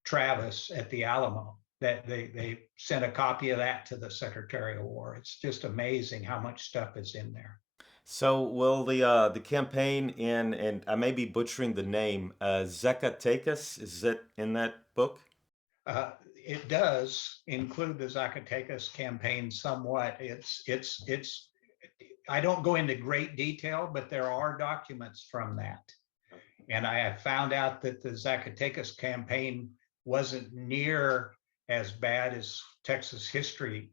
Travis at the Alamo. That they sent a copy of that to the Secretary of War. It's just amazing how much stuff is in there. So will the campaign in, and I may be butchering the name, Zacatecas, is it in that book? it does include the Zacatecas campaign somewhat. It's. I don't go into great detail, but there are documents from that. And I have found out that the Zacatecas campaign wasn't near as bad as Texas history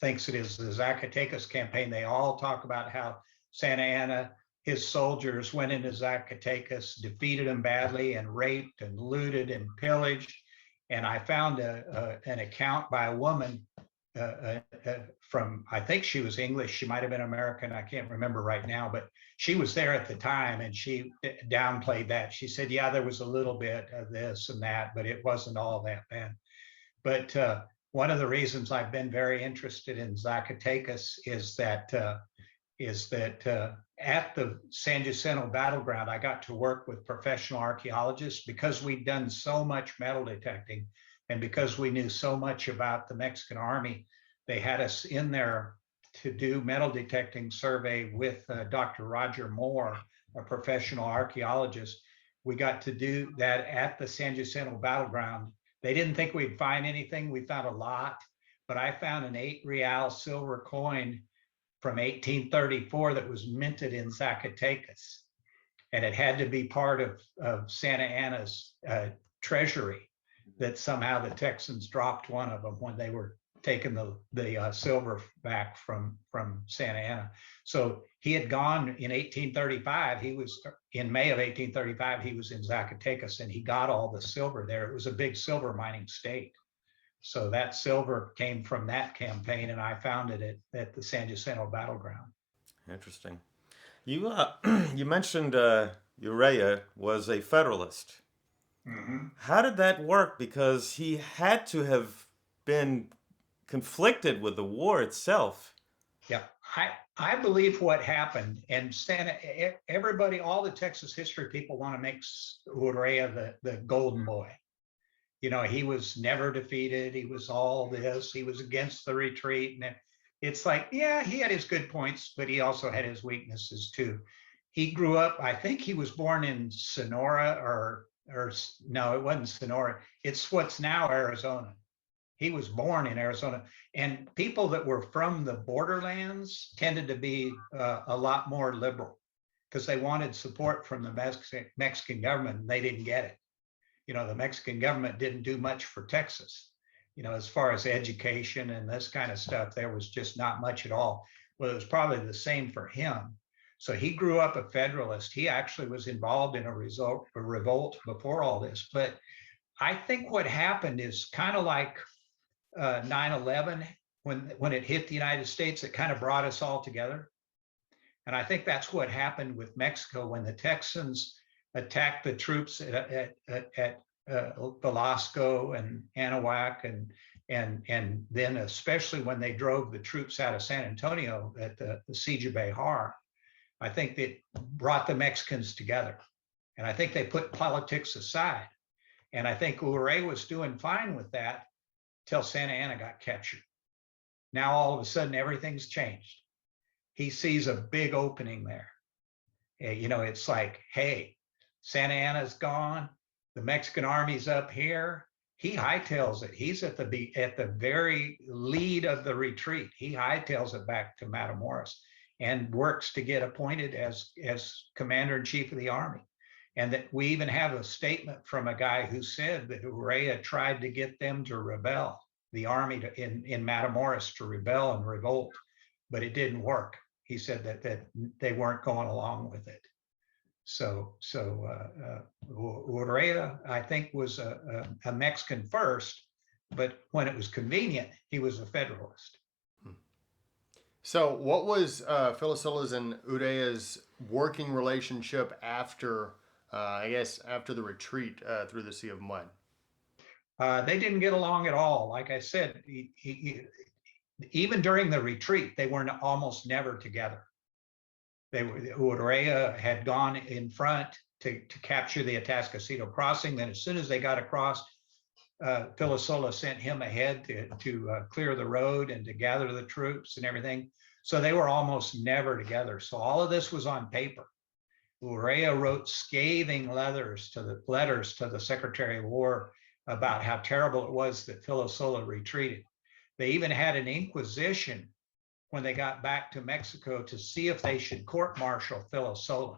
thinks it is. The Zacatecas campaign, they all talk about how Santa Anna, his soldiers went into Zacatecas, defeated him badly, and raped and looted and pillaged. And I found an account by a woman from, I think she was English, she might have been American, I can't remember right now, but she was there at the time, and she downplayed that. She said, yeah, there was a little bit of this and that, but it wasn't all that bad. But one of the reasons I've been very interested in Zacatecas is that at the San Jacinto battleground, I got to work with professional archaeologists because we'd done so much metal detecting, and because we knew so much about the Mexican army. They had us in there to do metal detecting survey with Dr. Roger Moore, a professional archaeologist. We got to do that at the San Jacinto battleground. They didn't think we'd find anything. We found a lot, but I found an 8 real silver coin from 1834 that was minted in Zacatecas. And it had to be part of Santa Anna's treasury, that somehow the Texans dropped one of them when they were taking the silver back from Santa Anna. So he had gone in 1835. He was in May of 1835. He was in Zacatecas, and he got all the silver there. It was a big silver mining state. So that silver came from that campaign, and I found it at the San Jacinto battleground. Interesting. You you mentioned Urrea was a Federalist. Mm-hmm. How did that work? Because he had to have been conflicted with the war itself. Yeah, I believe what happened, and everybody, all the Texas history people want to make Urrea the golden boy. You know, he was never defeated. He was all this. He was against the retreat, and it's like, yeah, he had his good points, but he also had his weaknesses too. He grew up. I think he was born in Sonora, or no, it wasn't Sonora. It's what's now Arizona. He was born in Arizona, and people that were from the borderlands tended to be a lot more liberal because they wanted support from the Mexican government, and they didn't get it. You know, the Mexican government didn't do much for Texas. You know, as far as education and this kind of stuff, there was just not much at all. Well, it was probably the same for him. So he grew up a Federalist. He actually was involved in a revolt before all this. But I think what happened is kind of like 9/11, when it hit the United States, it kind of brought us all together. And I think that's what happened with Mexico when the Texans attacked the troops at Velasco and Anahuac, and then especially when they drove the troops out of San Antonio at the siege of Behar. I think that brought the Mexicans together, and I think they put politics aside. And I think Urrea was doing fine with that till Santa Anna got captured. Now all of a sudden everything's changed. He sees a big opening there. You know, it's like, hey, Santa Anna's gone. The Mexican army's up here. He hightails it. He's at the very lead of the retreat. He hightails it back to Matamoros and works to get appointed as commander-in-chief of the army. And that we even have a statement from a guy who said that Urrea tried to get them to rebel, the army in Matamoros to rebel and revolt, but it didn't work. He said that they weren't going along with it. So Urrea, I think, was a Mexican first, but when it was convenient, he was a Federalist. So what was Filisola's and Urrea's working relationship after, after the retreat through the Sea of Mud? They didn't get along at all. Like I said, even during the retreat, they were almost never together. Urrea had gone in front to capture the Atascocito crossing. Then as soon as they got across, Filisola sent him ahead to clear the road and to gather the troops and everything. So they were almost never together. So all of this was on paper. Urrea wrote scathing letters to the Secretary of War about how terrible it was that Filisola retreated. They even had an inquisition when they got back to Mexico to see if they should court-martial Filisola.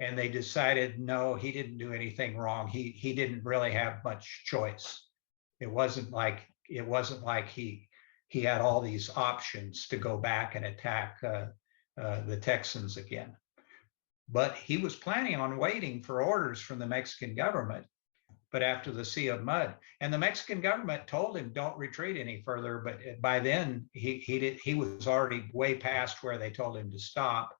And they decided, no, he didn't do anything wrong. He didn't really have much choice. It wasn't like he had all these options to go back and attack the Texans again. But he was planning on waiting for orders from the Mexican government, but after the Sea of Mud. And the Mexican government told him, don't retreat any further. But by then, he was already way past where they told him to stop.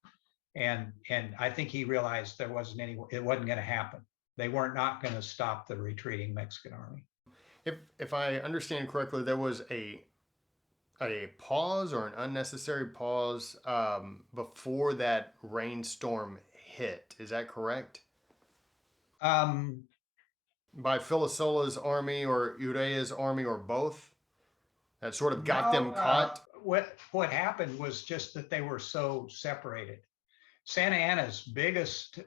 And I think he realized it wasn't going to happen. They weren't not going to stop the retreating Mexican army. If I understand correctly, there was a pause or an unnecessary pause before that rainstorm hit. Is that correct? By Filisola's army or Urrea's army or both? That sort of got them caught? What happened was just that they were so separated. Santa Anna's biggest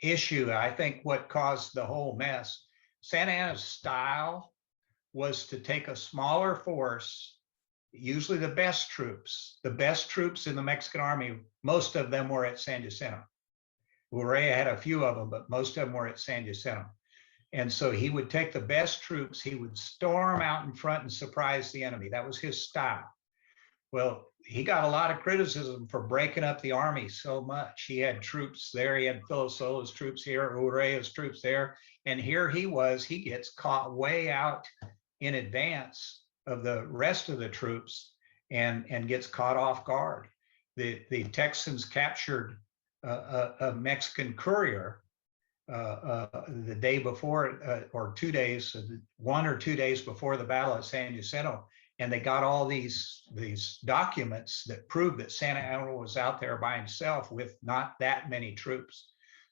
issue, I think what caused the whole mess, Santa Anna's style was to take a smaller force, usually the best troops in the Mexican army, most of them were at San Jacinto. Urrea had a few of them, but most of them were at San Jacinto. And so he would take the best troops, he would storm out in front and surprise the enemy. That was his style. Well, he got a lot of criticism for breaking up the army so much. He had troops there. He had Filisola's troops here, Urrea's troops there. And here he gets caught way out in advance of the rest of the troops and gets caught off guard. The Texans captured a Mexican courier the day before, or 2 days, 1 or 2 days before the Battle of San Jacinto. And they got all these documents that proved that Santa Anna was out there by himself with not that many troops.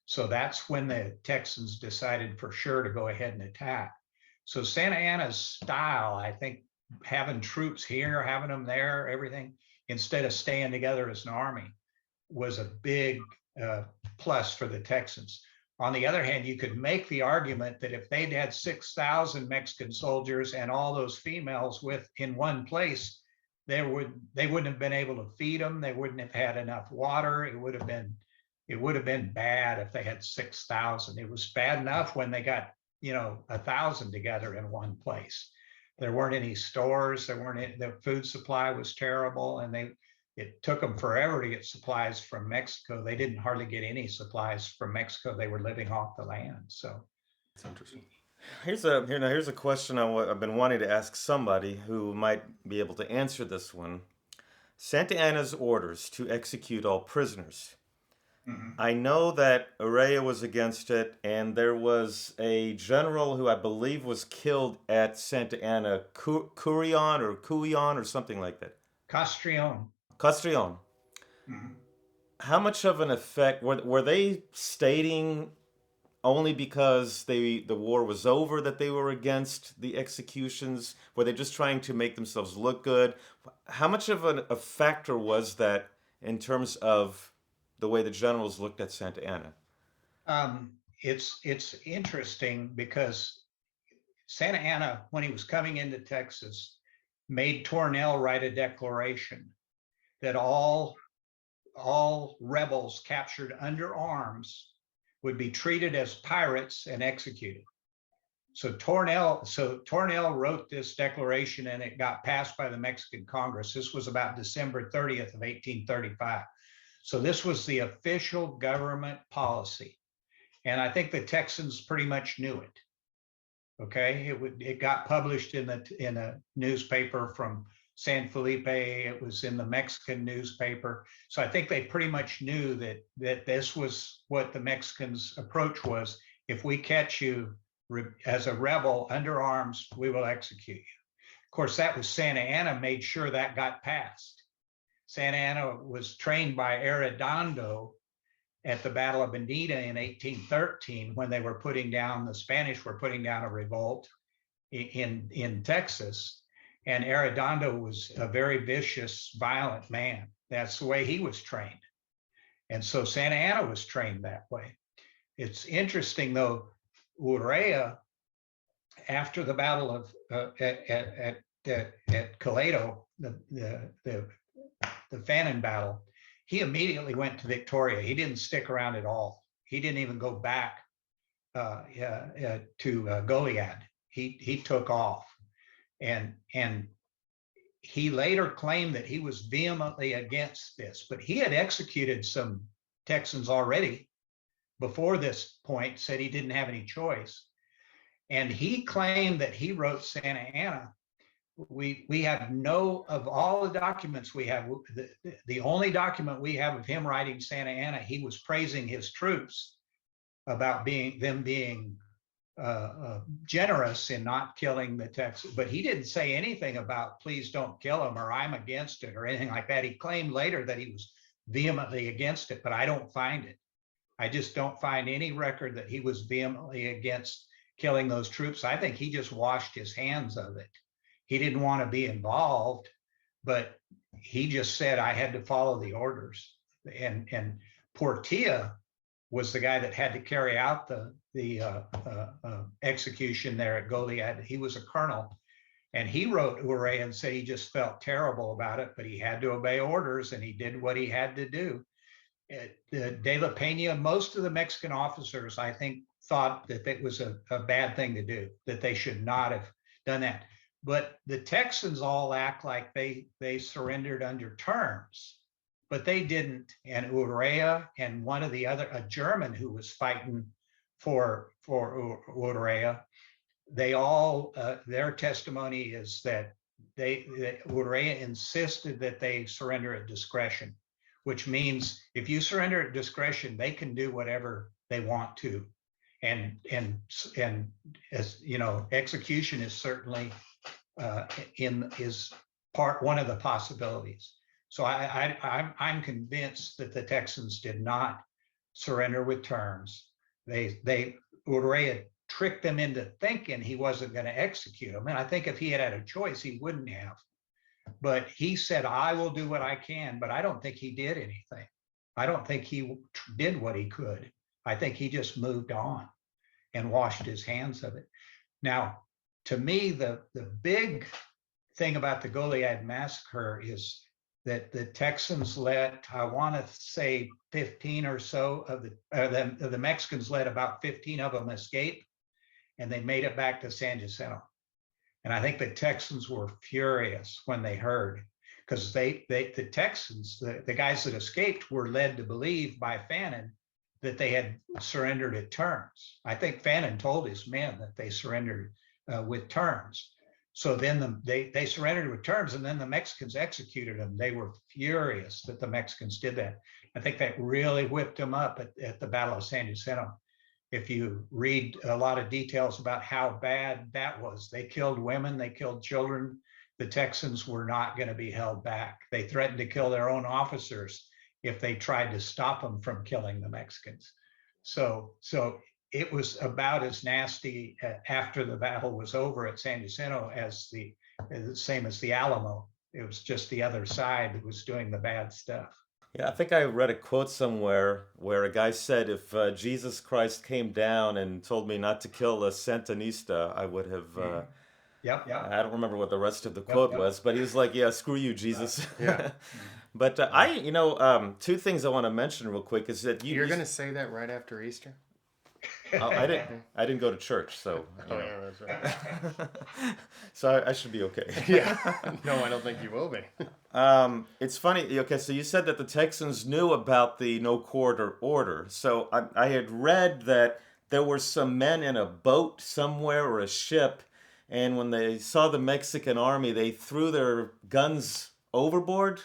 So that's when the Texans decided for sure to go ahead and attack. So Santa Anna's style, I think, having troops here, having them there, everything, instead of staying together as an army, was a big plus for the Texans. On the other hand, you could make the argument that if they'd had 6,000 Mexican soldiers and all those females in one place, they wouldn't have been able to feed them. They wouldn't have had enough water. It would have been bad if they had 6,000. It was bad enough when they got 1,000 together in one place. There weren't any stores. The food supply was terrible, and it took them forever to get supplies from Mexico. They didn't hardly get any supplies from Mexico. They were living off the land. So that's interesting. Here's a question I've been wanting to ask somebody who might be able to answer this one. Santa Anna's orders to execute all prisoners. Mm-hmm. I know that Urrea was against it, and there was a general who I believe was killed at Santa Anna, Curion or something like that. Castrillon. Mm-hmm. How much of an effect were they stating only because the war was over that they were against the executions? Were they just trying to make themselves look good? How much of a factor was that in terms of the way the generals looked at Santa Anna? It's interesting because Santa Anna, when he was coming into Texas, made Tornell write a declaration that all rebels captured under arms would be treated as pirates and executed. So Tornell wrote this declaration, and it got passed by the Mexican Congress. This was about December 30th of 1835. So this was the official government policy. And I think the Texans pretty much knew it. Okay, it got published in a newspaper from San Felipe. It was in the Mexican newspaper. So I think they pretty much knew that this was what the Mexicans' approach was. If we catch you as a rebel under arms, we will execute you. Of course, that was Santa Anna made sure that got passed. Santa Anna was trained by Arredondo at the Battle of Bonita in 1813 when the Spanish were putting down a revolt in Texas. And Arredondo was a very vicious, violent man. That's the way he was trained. And so Santa Anna was trained that way. It's interesting, though, Urrea after the Battle of at Calado, the Fannin battle, he immediately went to Victoria. He didn't stick around at all. He didn't even go back to Goliad. He took off, and he later claimed that he was vehemently against this, but he had executed some Texans already before this point, said he didn't have any choice. And he claimed that he wrote Santa Anna. We have no, of all the documents we have, the only document we have of him writing Santa Anna, he was praising his troops about them being generous in not killing the Texans, but he didn't say anything about please don't kill him or I'm against it or anything like that. He claimed later that he was vehemently against it, but I don't find it. I just don't find any record that he was vehemently against killing those troops. I think he just washed his hands of it. He didn't want to be involved, but he just said I had to follow the orders. And Portilla was the guy that had to carry out the execution there at Goliad. He was a colonel, and he wrote Urrea and said he just felt terrible about it, but he had to obey orders, and he did what he had to do. De la Pena, most of the Mexican officers, I think, thought that it was a bad thing to do, that they should not have done that. But the Texans all act like they surrendered under terms, but they didn't. And Urrea and one of the other, a German who was fighting for Urrea, they all, their testimony is that Urrea insisted that they surrender at discretion, which means if you surrender at discretion, they can do whatever they want to. And as you know, execution is certainly is one of the possibilities. So I'm convinced that the Texans did not surrender with terms. Urrea tricked them into thinking he wasn't going to execute them. And I think if he had a choice, he wouldn't have. But he said, I will do what I can, but I don't think he did anything. I don't think he did what he could. I think he just moved on and washed his hands of it. Now, to me, the big thing about the Goliad massacre is that the Texans let, I want to say 15 or so of the Mexicans let about 15 of them escape, and they made it back to San Jacinto. And I think the Texans were furious when they heard, because the Texans, the guys that escaped, were led to believe by Fannin that they had surrendered at terms. I think Fannin told his men that they surrendered with terms. So then they surrendered with terms, and then the Mexicans executed them. They were furious that the Mexicans did that. I think that really whipped them up at the Battle of San Jacinto. If you read a lot of details about how bad that was, they killed women, they killed children. The Texans were not going to be held back. They threatened to kill their own officers if they tried to stop them from killing the Mexicans. So it was about as nasty after the battle was over at San Jacinto as the same as the Alamo. It was just the other side that was doing the bad stuff. Yeah, I think I read a quote somewhere where a guy said, if Jesus Christ came down and told me not to kill a Santanista, I would have... Yep. I don't remember what the rest of the quote was, but he was like, yeah, screw you, Jesus. Yeah. But two things I want to mention real quick is that you're going to say that right after Easter? Oh, I didn't go to church, so. Yeah, that's right. So I should be okay. Yeah. No, I don't think you will be. It's funny. Okay, so you said that the Texans knew about the no quarter order. So I had read that there were some men in a boat somewhere or a ship, and when they saw the Mexican army, they threw their guns overboard.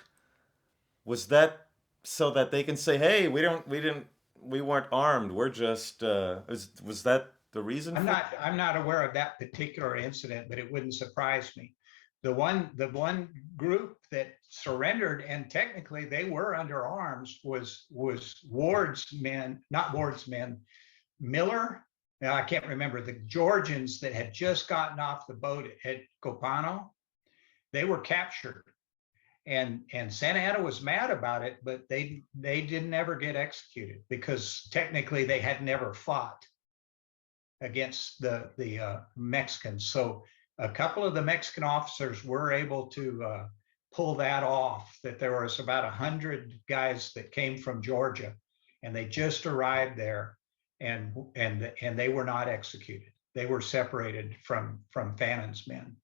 Was that so that they can say, "Hey, we weren't armed. We're just." Was that the reason? I'm not aware of that particular incident, but it wouldn't surprise me. The one group that surrendered, and technically they were under arms, was Ward's men, not Ward's men, Miller. Now I can't remember, the Georgians that had just gotten off the boat at Copano. They were captured. And Santa Anna was mad about it, but they didn't ever get executed because technically they had never fought. against the Mexicans. So a couple of the Mexican officers were able to pull that off. That there was about 100 guys that came from Georgia, and they just arrived there, and they were not executed. They were separated from Fannon's men.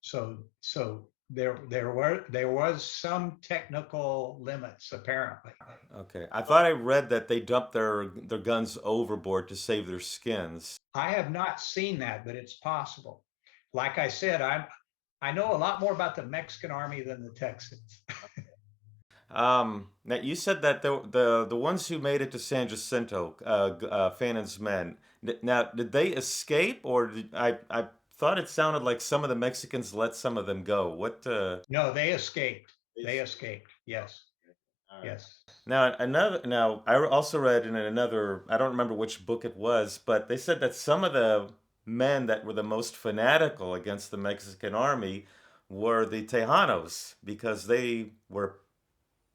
So there was some technical limits apparently. Okay, I thought I read that they dumped their guns overboard to save their skins. I have not seen that, but it's possible. Like I said, I know a lot more about the Mexican army than the Texans. Now you said that the ones who made it to San Jacinto, Fannon's men. Now, did they escape, or I thought it sounded like some of the Mexicans let some of them go. What? No, they escaped. They escaped. Yes. Right. Yes. Now I also read in another, I don't remember which book it was, but they said that some of the men that were the most fanatical against the Mexican army were the Tejanos, because they were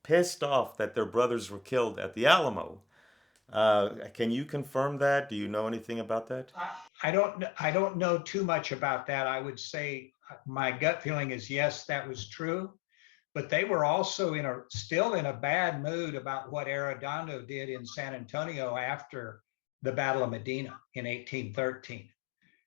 pissed off that their brothers were killed at the Alamo. Can you confirm that? Do you know anything about that? I don't know too much about that. I would say my gut feeling is yes, that was true. But they were also still in a bad mood about what Arredondo did in San Antonio after the Battle of Medina in 1813.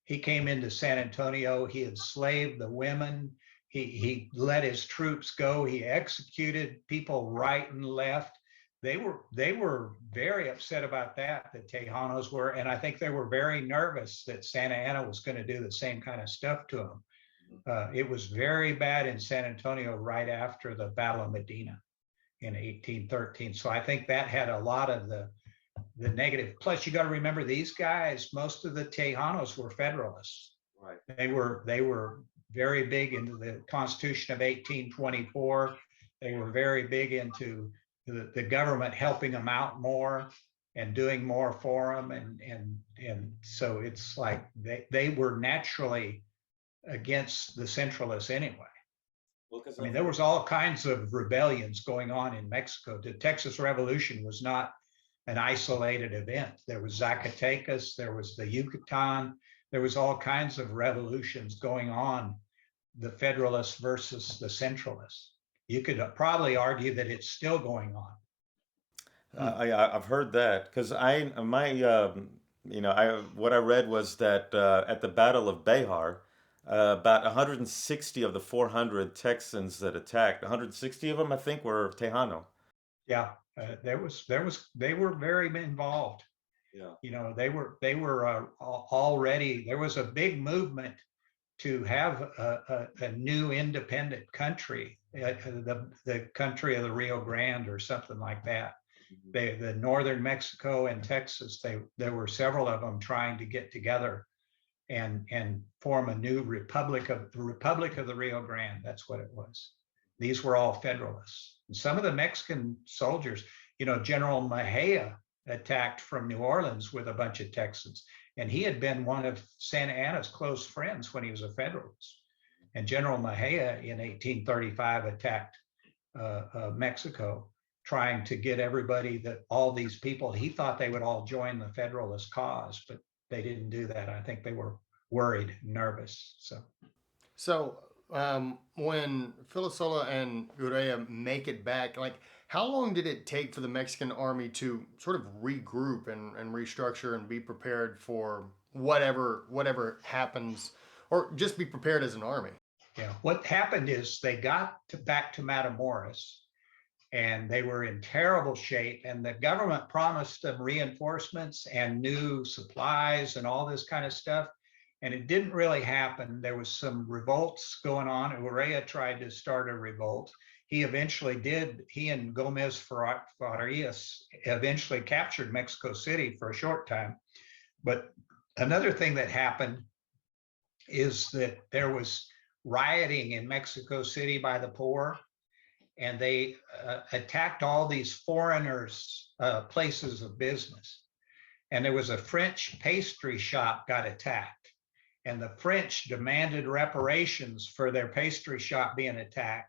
He came into San Antonio, he enslaved the women, he let his troops go, he executed people right and left. They were very upset about that, the Tejanos were, and I think they were very nervous that Santa Anna was going to do the same kind of stuff to them. It was very bad in San Antonio right after the Battle of Medina in 1813. So I think that had a lot of the negative. Plus, you got to remember these guys. Most of the Tejanos were Federalists. Right. They were very big into the Constitution of 1824. They were very big into the government helping them out more and doing more for them, and so it's like they were naturally against the centralists anyway. Well, I mean, there was all kinds of rebellions going on in Mexico. The Texas Revolution was not an isolated event. There was Zacatecas, there was the Yucatan, there was all kinds of revolutions going on, the Federalists versus the Centralists. You could probably argue that it's still going on. I've heard that because what I read was that at the Battle of Behar, about 160 of the 400 Texans that attacked, 160 of them I think were Tejano. Yeah, they were very involved. Yeah. You know, they were already, there was a big movement to have a new independent country, the country of the Rio Grande or something like that. The northern Mexico and Texas, there were several of them trying to get together and form a new republic of the Rio Grande. That's what it was. These were all Federalists. And some of the Mexican soldiers, you know, General Mejia attacked from New Orleans with a bunch of Texans, and he had been one of Santa Anna's close friends when he was a Federalist. And General Mejia in 1835 attacked Mexico, trying to get everybody, that all these people, he thought they would all join the Federalist cause, but they didn't do that. I think they were worried, nervous. So when Filisola and Urrea make it back, like how long did it take for the Mexican army to sort of regroup and restructure and be prepared for whatever happens, or just be prepared as an army? Yeah, what happened is they got back to Matamoros, and they were in terrible shape, and the government promised them reinforcements and new supplies and all this kind of stuff, and it didn't really happen. There was some revolts going on. Urrea tried to start a revolt. He and Gomez Farias eventually captured Mexico City for a short time. But another thing that happened is that there was rioting in Mexico City by the poor, and they attacked all these foreigners' places of business. And there was a French pastry shop got attacked, and the French demanded reparations for their pastry shop being attacked.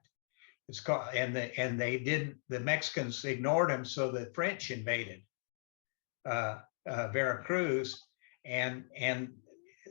It's called, and they didn't. The Mexicans ignored them, so the French invaded Veracruz, and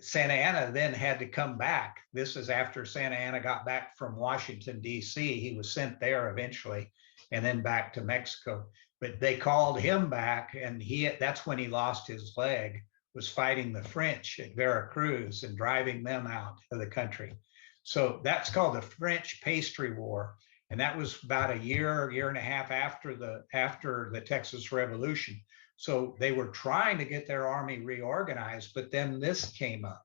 Santa Anna then had to come back. This is after Santa Anna got back from Washington, D.C. He was sent there eventually, and then back to Mexico. But they called him back, and that's when he lost his leg, was fighting the French at Veracruz and driving them out of the country. So that's called the French Pastry War. And that was about a year and a half after the Texas Revolution. So they were trying to get their army reorganized, but then this came up.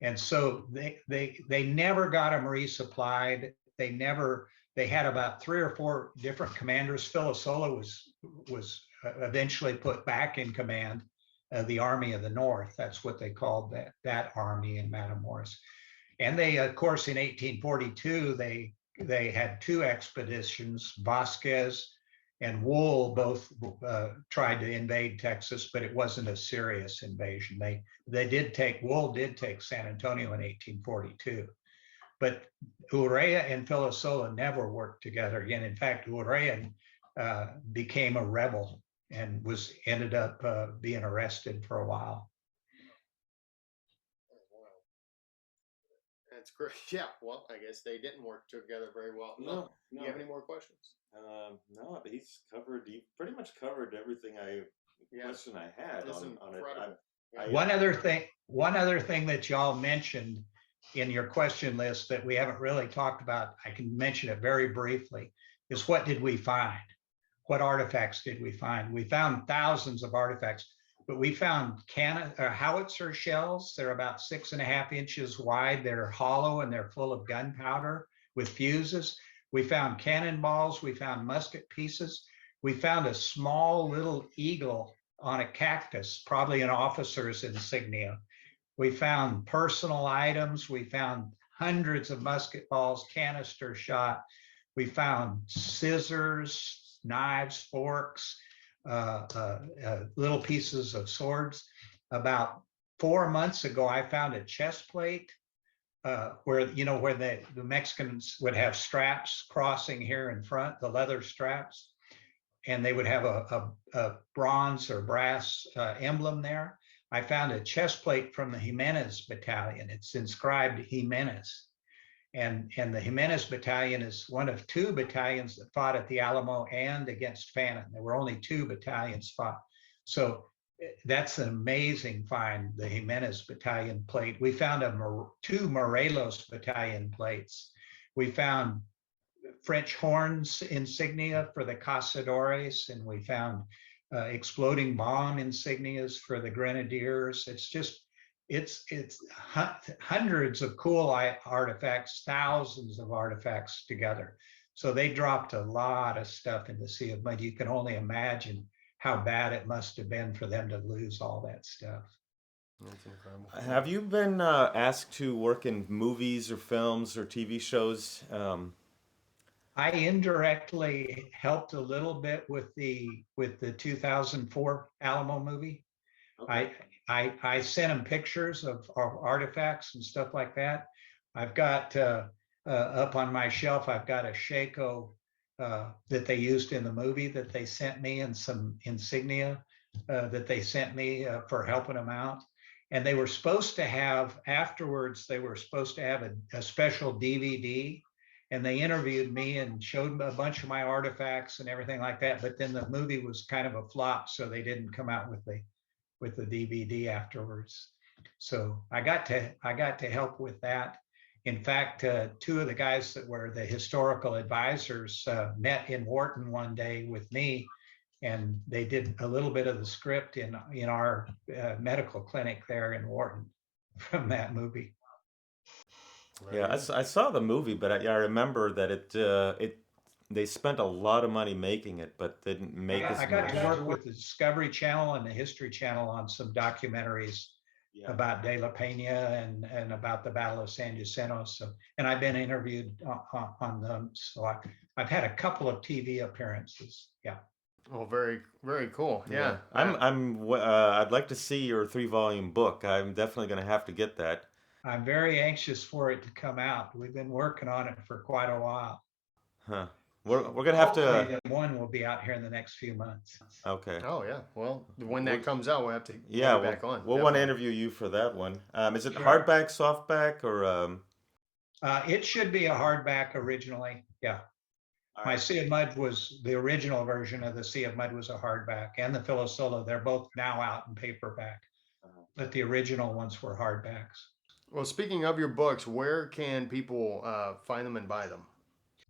And so they never got them resupplied. They had about 3 or 4 different commanders. Filisola was eventually put back in command of the Army of the North. That's what they called that army in Matamoros. And they, of course, in 1842, they had 2 expeditions. Vasquez and Wool both tried to invade Texas, but it wasn't a serious invasion. Wool did take San Antonio in 1842, but Urrea and Filisola never worked together again. In fact, Urrea became a rebel and ended up being arrested for a while. That's great. Yeah. Well, I guess they didn't work together very well. No. Do you have any more questions? No, he pretty much covered everything question I had on it. One other thing that y'all mentioned in your question list that we haven't really talked about, I can mention it very briefly, is what did we find? What artifacts did we find? We found thousands of artifacts, but we found howitzer shells. They're about 6.5 inches wide. They're hollow and they're full of gunpowder with fuses. We found cannonballs. We found musket pieces. We found a small little eagle on a cactus, probably an officer's insignia. We found personal items. We found hundreds of musket balls, canister shot. We found scissors, knives, forks, little pieces of swords. About 4 months ago, I found a chest plate where the Mexicans would have straps crossing here in front, the leather straps, and they would have a bronze or brass emblem there. I found a chest plate from the Jimenez battalion. It's inscribed Jimenez. And the Jimenez battalion is one of 2 battalions that fought at the Alamo and against Fannin. There were only 2 battalions fought. So that's an amazing find, the Jimenez battalion plate. We found 2 Morelos battalion plates. We found French horns insignia for the Cazadores, and we found exploding bomb insignias for the Grenadiers. It's hundreds of cool artifacts, thousands of artifacts together. So they dropped a lot of stuff in the Sea of Mud. You can only imagine how bad it must have been for them to lose all that stuff. That's incredible. Have you been asked to work in movies or films or TV shows? I indirectly helped a little bit with the 2004 Alamo movie. Okay. I sent them pictures of artifacts and stuff like that. I've got up on my shelf, I've got a shako that they used in the movie that they sent me, and some insignia that they sent me for helping them out. And they were supposed to have, afterwards, they were supposed to have a special DVD, and they interviewed me and showed me a bunch of my artifacts and everything like that. But then the movie was kind of a flop, so they didn't come out with the DVD afterwards. So I got to help with that. In fact, 2 of the guys that were the historical advisors met in Wharton one day with me, and they did a little bit of the script in our medical clinic there in Wharton from that movie. Yeah, I saw the movie, but I remember that they spent a lot of money making it, but didn't make as much. I got to work with the Discovery Channel and the History Channel on some documentaries about De La Peña and about the Battle of San Jacinto. And I've been interviewed on them. So I've had a couple of TV appearances. Yeah. Oh, very, very cool. Yeah. I'd like to see your 3-volume book. I'm definitely going to have to get that. I'm very anxious for it to come out. We've been working on it for quite a while. Huh. We're gonna have to. Hopefully the one will be out here in the next few months. Okay. Oh yeah. Well, when that comes out, we'll have to Yeah, get back on. we'll want to interview you for that one. Is it Sure. hardback, softback, or? It should be a hardback originally. Yeah. My Sea of Mud was the original version of the Sea of Mud was a hardback, and the Filisola. They're both now out in paperback, but the original ones were hardbacks. Well, speaking of your books, where can people find them and buy them?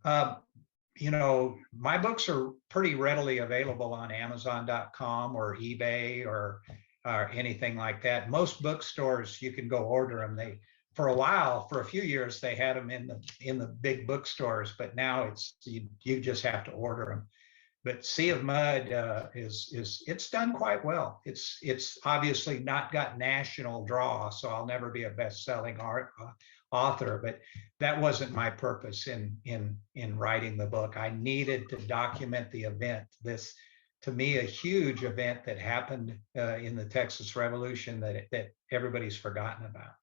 My books are pretty readily available on Amazon.com or eBay or anything like that. Most bookstores you can go order them. For a few years, they had them in the big bookstores, but now you just have to order them. But Sea of Mud it's done quite well. It's obviously not got national draw, so I'll never be a best-selling author. But that wasn't my purpose in writing the book. I needed to document the event. This, to me, a huge event that happened in the Texas Revolution that everybody's forgotten about.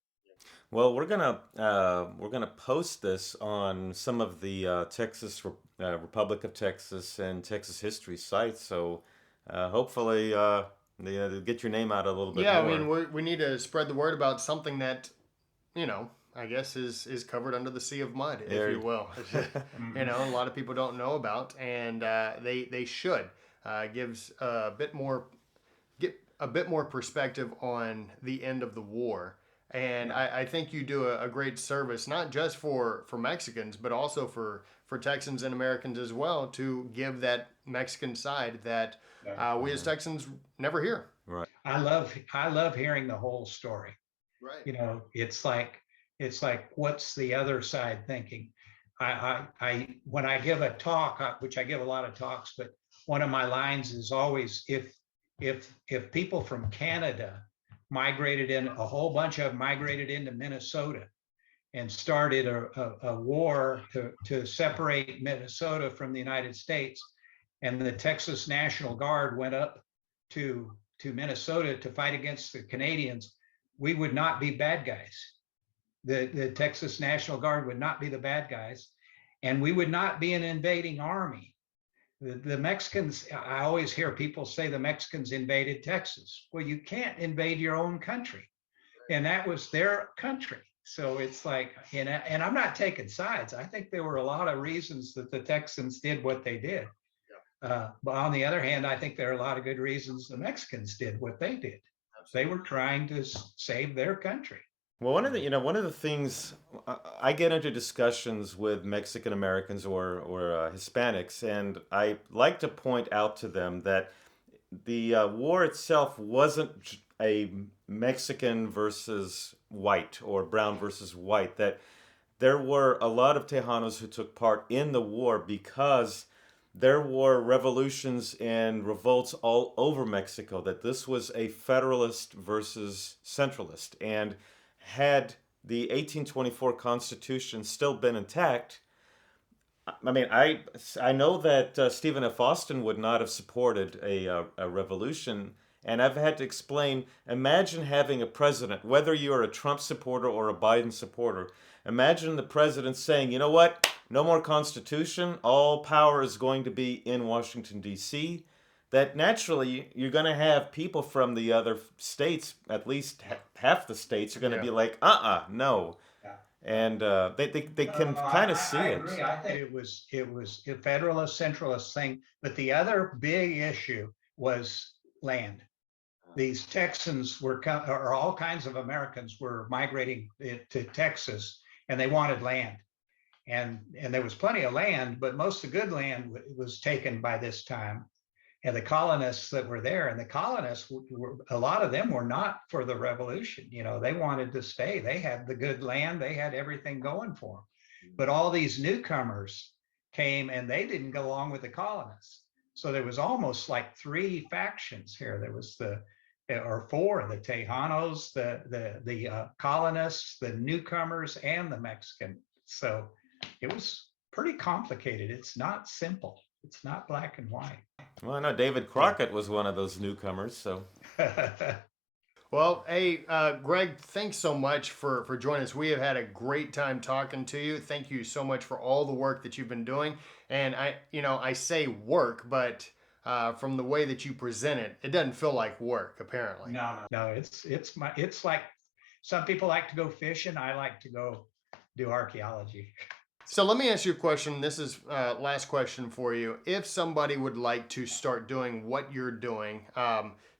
Well, we're gonna post this on some of the Republic of Texas and Texas history sites. So hopefully they'll get your name out a little bit Yeah, more. I mean, we need to spread the word about something that, I guess is covered under the Sea of Mud, if you will. A lot of people don't know about, and they should. Gives get a bit more perspective on the end of the war. And I think you do a great service, not just for Mexicans, but also for Texans and Americans as well, to give that Mexican side that we as Texans never hear. Right. I love hearing the whole story. Right. It's like what's the other side thinking? I when I give a talk, which I give a lot of talks, but one of my lines is always if people from Canada migrated in, a whole bunch of them migrated into Minnesota and started a war to separate Minnesota from the United States, and the Texas National Guard went up to Minnesota to fight against the Canadians, we would not be bad guys. The Texas National Guard would not be the bad guys, and we would not be an invading army. The Mexicans, I always hear people say the Mexicans invaded Texas. Well, you can't invade your own country. And that was their country. So it's like, and I'm not taking sides. I think there were a lot of reasons that the Texans did what they did. But on the other hand, I think there are a lot of good reasons the Mexicans did what they did. They were trying to save their country. Well, one of the things I get into discussions with Mexican Americans or Hispanics, and I like to point out to them that the war itself wasn't a Mexican versus white or brown versus white. That there were a lot of Tejanos who took part in the war because there were revolutions and revolts all over Mexico. That this was a federalist versus centralist, and had the 1824 Constitution still been intact, I mean, I know that Stephen F. Austin would not have supported a revolution, and I've had to explain, imagine having a president, whether you're a Trump supporter or a Biden supporter, imagine the president saying, you know what, no more Constitution, all power is going to be in Washington, D.C., that naturally you're going to have people from the other states, at least half the states, are going to be like, no. Yeah. And they can kind of see I it. Agree. I think it was a federalist, centralist thing. But the other big issue was land. These Texans or all kinds of Americans were migrating to Texas, and they wanted land. And there was plenty of land, but most of the good land was taken by this time. And the colonists that were there, and the colonists a lot of them were not for the revolution. They wanted to stay. They had the good land. They had everything going for them. But all these newcomers came, and they didn't go along with the colonists. So there was almost like three factions here. There was four: the Tejanos, the colonists, the newcomers, and the Mexican. So it was pretty complicated. It's not simple. It's not black and white. Well, I know David Crockett was one of those newcomers, so. Well, hey, Greg, thanks so much for joining us. We have had a great time talking to you. Thank you so much for all the work that you've been doing. And I say work, but from the way that you present it, it doesn't feel like work, apparently. No, it's like some people like to go fishing. I like to go do archaeology. So let me ask you a question. This is last question for you. If somebody would like to start doing what you're doing,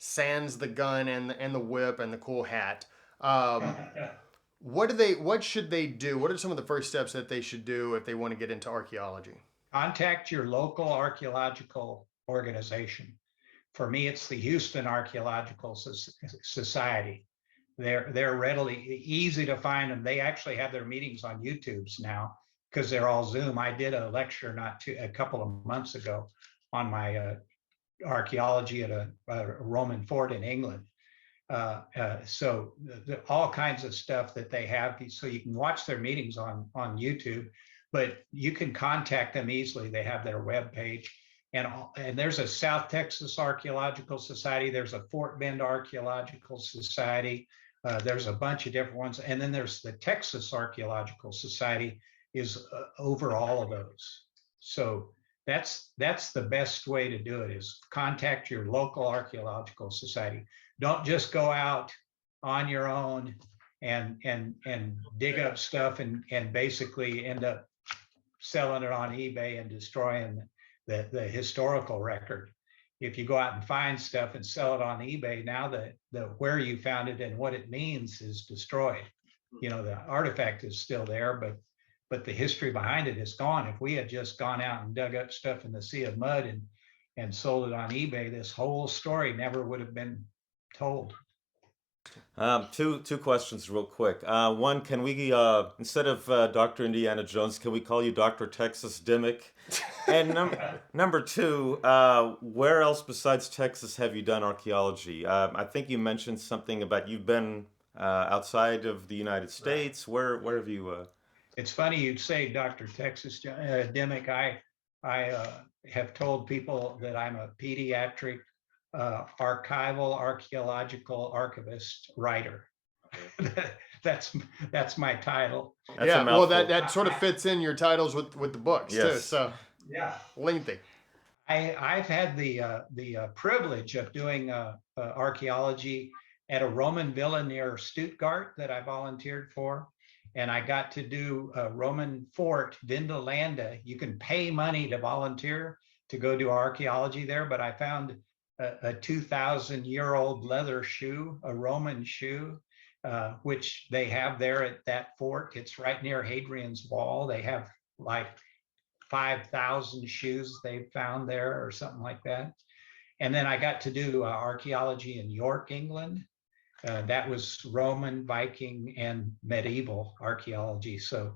sans the gun and the whip and the cool hat, what should they do? What are some of the first steps that they should do if they want to get into archaeology? Contact your local archaeological organization. For me, it's the Houston Archaeological Society. They're readily easy to find, and they actually have their meetings on YouTube's now because they're all Zoom. I did a lecture a couple of months ago on my archaeology at a Roman fort in England. So all kinds of stuff that they have, so you can watch their meetings on YouTube, but you can contact them easily. They have their webpage, and there's a South Texas Archaeological Society. There's a Fort Bend Archaeological Society. There's a bunch of different ones, and then there's the Texas Archaeological Society is over all of those. So that's the best way to do it, is contact your local archaeological society. Don't just go out on your own and dig up stuff and basically end up selling it on eBay and destroying the historical record. If you go out and find stuff and sell it on eBay, now the where you found it and what it means is destroyed. The artifact is still there, but the history behind it is gone. If we had just gone out and dug up stuff in the sea of mud and sold it on eBay, this whole story never would have been told. Two questions real quick. One, can we, instead of Dr. Indiana Jones, can we call you Dr. Texas Dimmick? And number two, where else besides Texas have you done archaeology? I think you mentioned something about you've been outside of the United States. Where have you... It's funny you'd say Dr. Texas Dimmick. I have told people that I'm a pediatric archival archaeological archivist writer. That's my title. Yeah, well, that sort of fits in your titles with the books too. So yeah, lengthy. I've had the privilege of doing archaeology at a Roman villa near Stuttgart that I volunteered for. And I got to do a Roman fort, Vindolanda. You can pay money to volunteer to go do archaeology there, but I found a 2,000-year-old leather shoe, a Roman shoe, which they have there at that fort. It's right near Hadrian's Wall. They have like 5,000 shoes they found there or something like that. And then I got to do archaeology in York, England. That was Roman, Viking, and medieval archaeology. So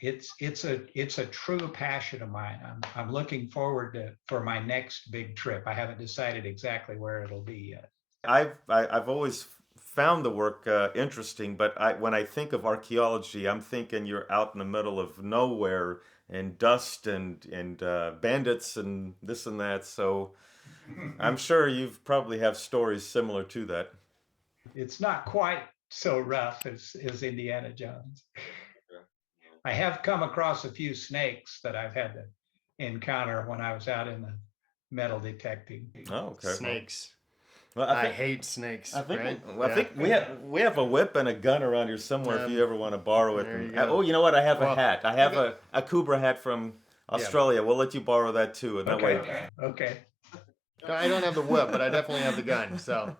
it's a true passion of mine. I'm looking forward for my next big trip. I haven't decided exactly where it'll be yet. I've always found the work interesting, but when I think of archaeology, I'm thinking you're out in the middle of nowhere and dust and bandits and this and that. So I'm sure you've probably have stories similar to that. It's not quite so rough as Indiana Jones. I have come across a few snakes that I've had to encounter when I was out in the metal detecting. Oh, okay. Snakes. Well, I hate snakes. I think, right? I think we have a whip and a gun around here somewhere if you ever want to borrow it. There you And, go. you know what? I have a hat. I have a Kubra hat from Australia. We'll let you borrow that too, and that way. Okay. I don't have the whip, but I definitely have the gun. So,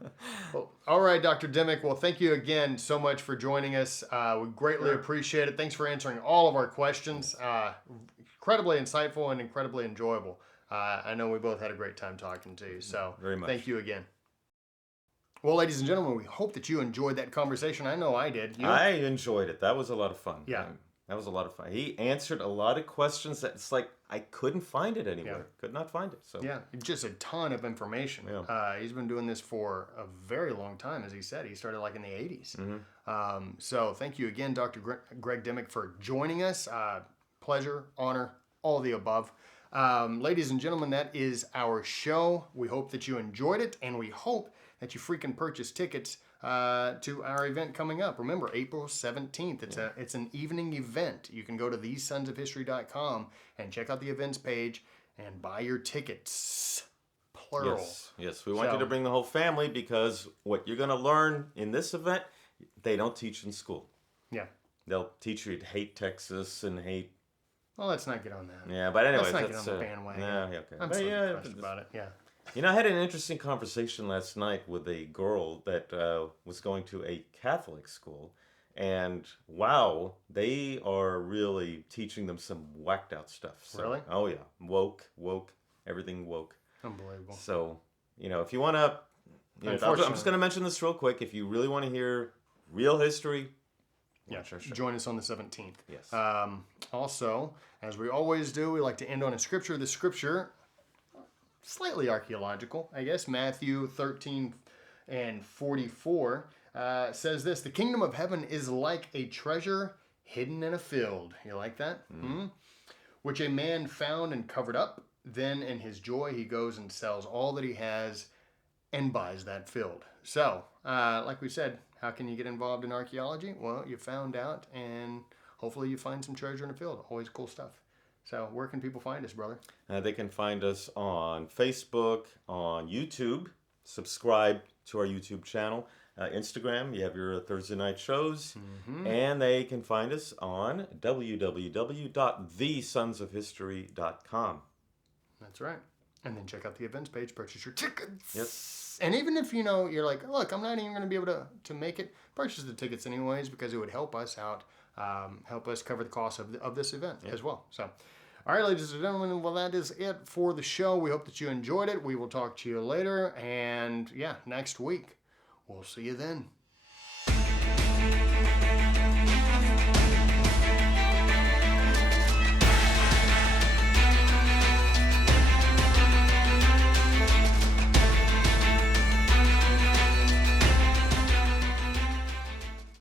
well, all right, Dr. Dimmick. Well, thank you again so much for joining us. We greatly appreciate it. Thanks for answering all of our questions. Incredibly insightful and incredibly enjoyable. I know we both had a great time talking to you. So, Very much. Thank you again. Well, ladies and gentlemen, we hope that you enjoyed that conversation. I know I did. I enjoyed it. That was a lot of fun. Yeah. That was a lot of fun. He answered a lot of questions that it's like I couldn't find it anywhere. Yeah. Could not find it. So Yeah, just a ton of information. Yeah. He's been doing this for a very long time, as he said. He started like in the 80s. Mm-hmm. So thank you again, Dr. Greg Dimmick, for joining us. Pleasure, honor, all the above. Ladies and gentlemen, that is our show. We hope that you enjoyed it, and we hope that you freaking purchase tickets to our event coming up. Remember, April 17th. It's an evening event. You can go to thesonsofhistory.com and check out the events page and buy your tickets. Plural. Yes. We want you to bring the whole family because what you're going to learn in this event, they don't teach in school. Yeah. They'll teach you to hate Texas and hate. Well, let's not get on that. Yeah, but anyway, let's not get on the bandwagon. Okay. I'm so depressed about it. Yeah. You know, I had an interesting conversation last night with a girl that was going to a Catholic school, and wow, they are really teaching them some whacked out stuff. So, really? Oh yeah, woke, everything woke. Unbelievable. So, if you want to, I'm just going to mention this real quick. If you really want to hear real history, watch our show. Join us on the 17th. Yes. Also, as we always do, we like to end on a scripture. The scripture, slightly archaeological, I guess. Matthew 13 and 44 says this: "The kingdom of heaven is like a treasure hidden in a field." You like that? "Which a man found and covered up. Then in his joy he goes and sells all that he has and buys that field." So, like we said, how can you get involved in archaeology? Well, you found out, and hopefully you find some treasure in a field. Always cool stuff. So where can people find us, brother? They can find us on Facebook, on YouTube. Subscribe to our YouTube channel. Instagram, you have your Thursday night shows. And they can find us on www.thesonsofhistory.com. That's right. And then check out the events page, purchase your tickets. Yes. And even if you're like, look, I'm not even going to be able to make it, purchase the tickets anyways, because it would help us out, help us cover the cost of this event as well. So, all right, ladies and gentlemen, well, that is it for the show. We hope that you enjoyed it. We will talk to you later. And next week, we'll see you then.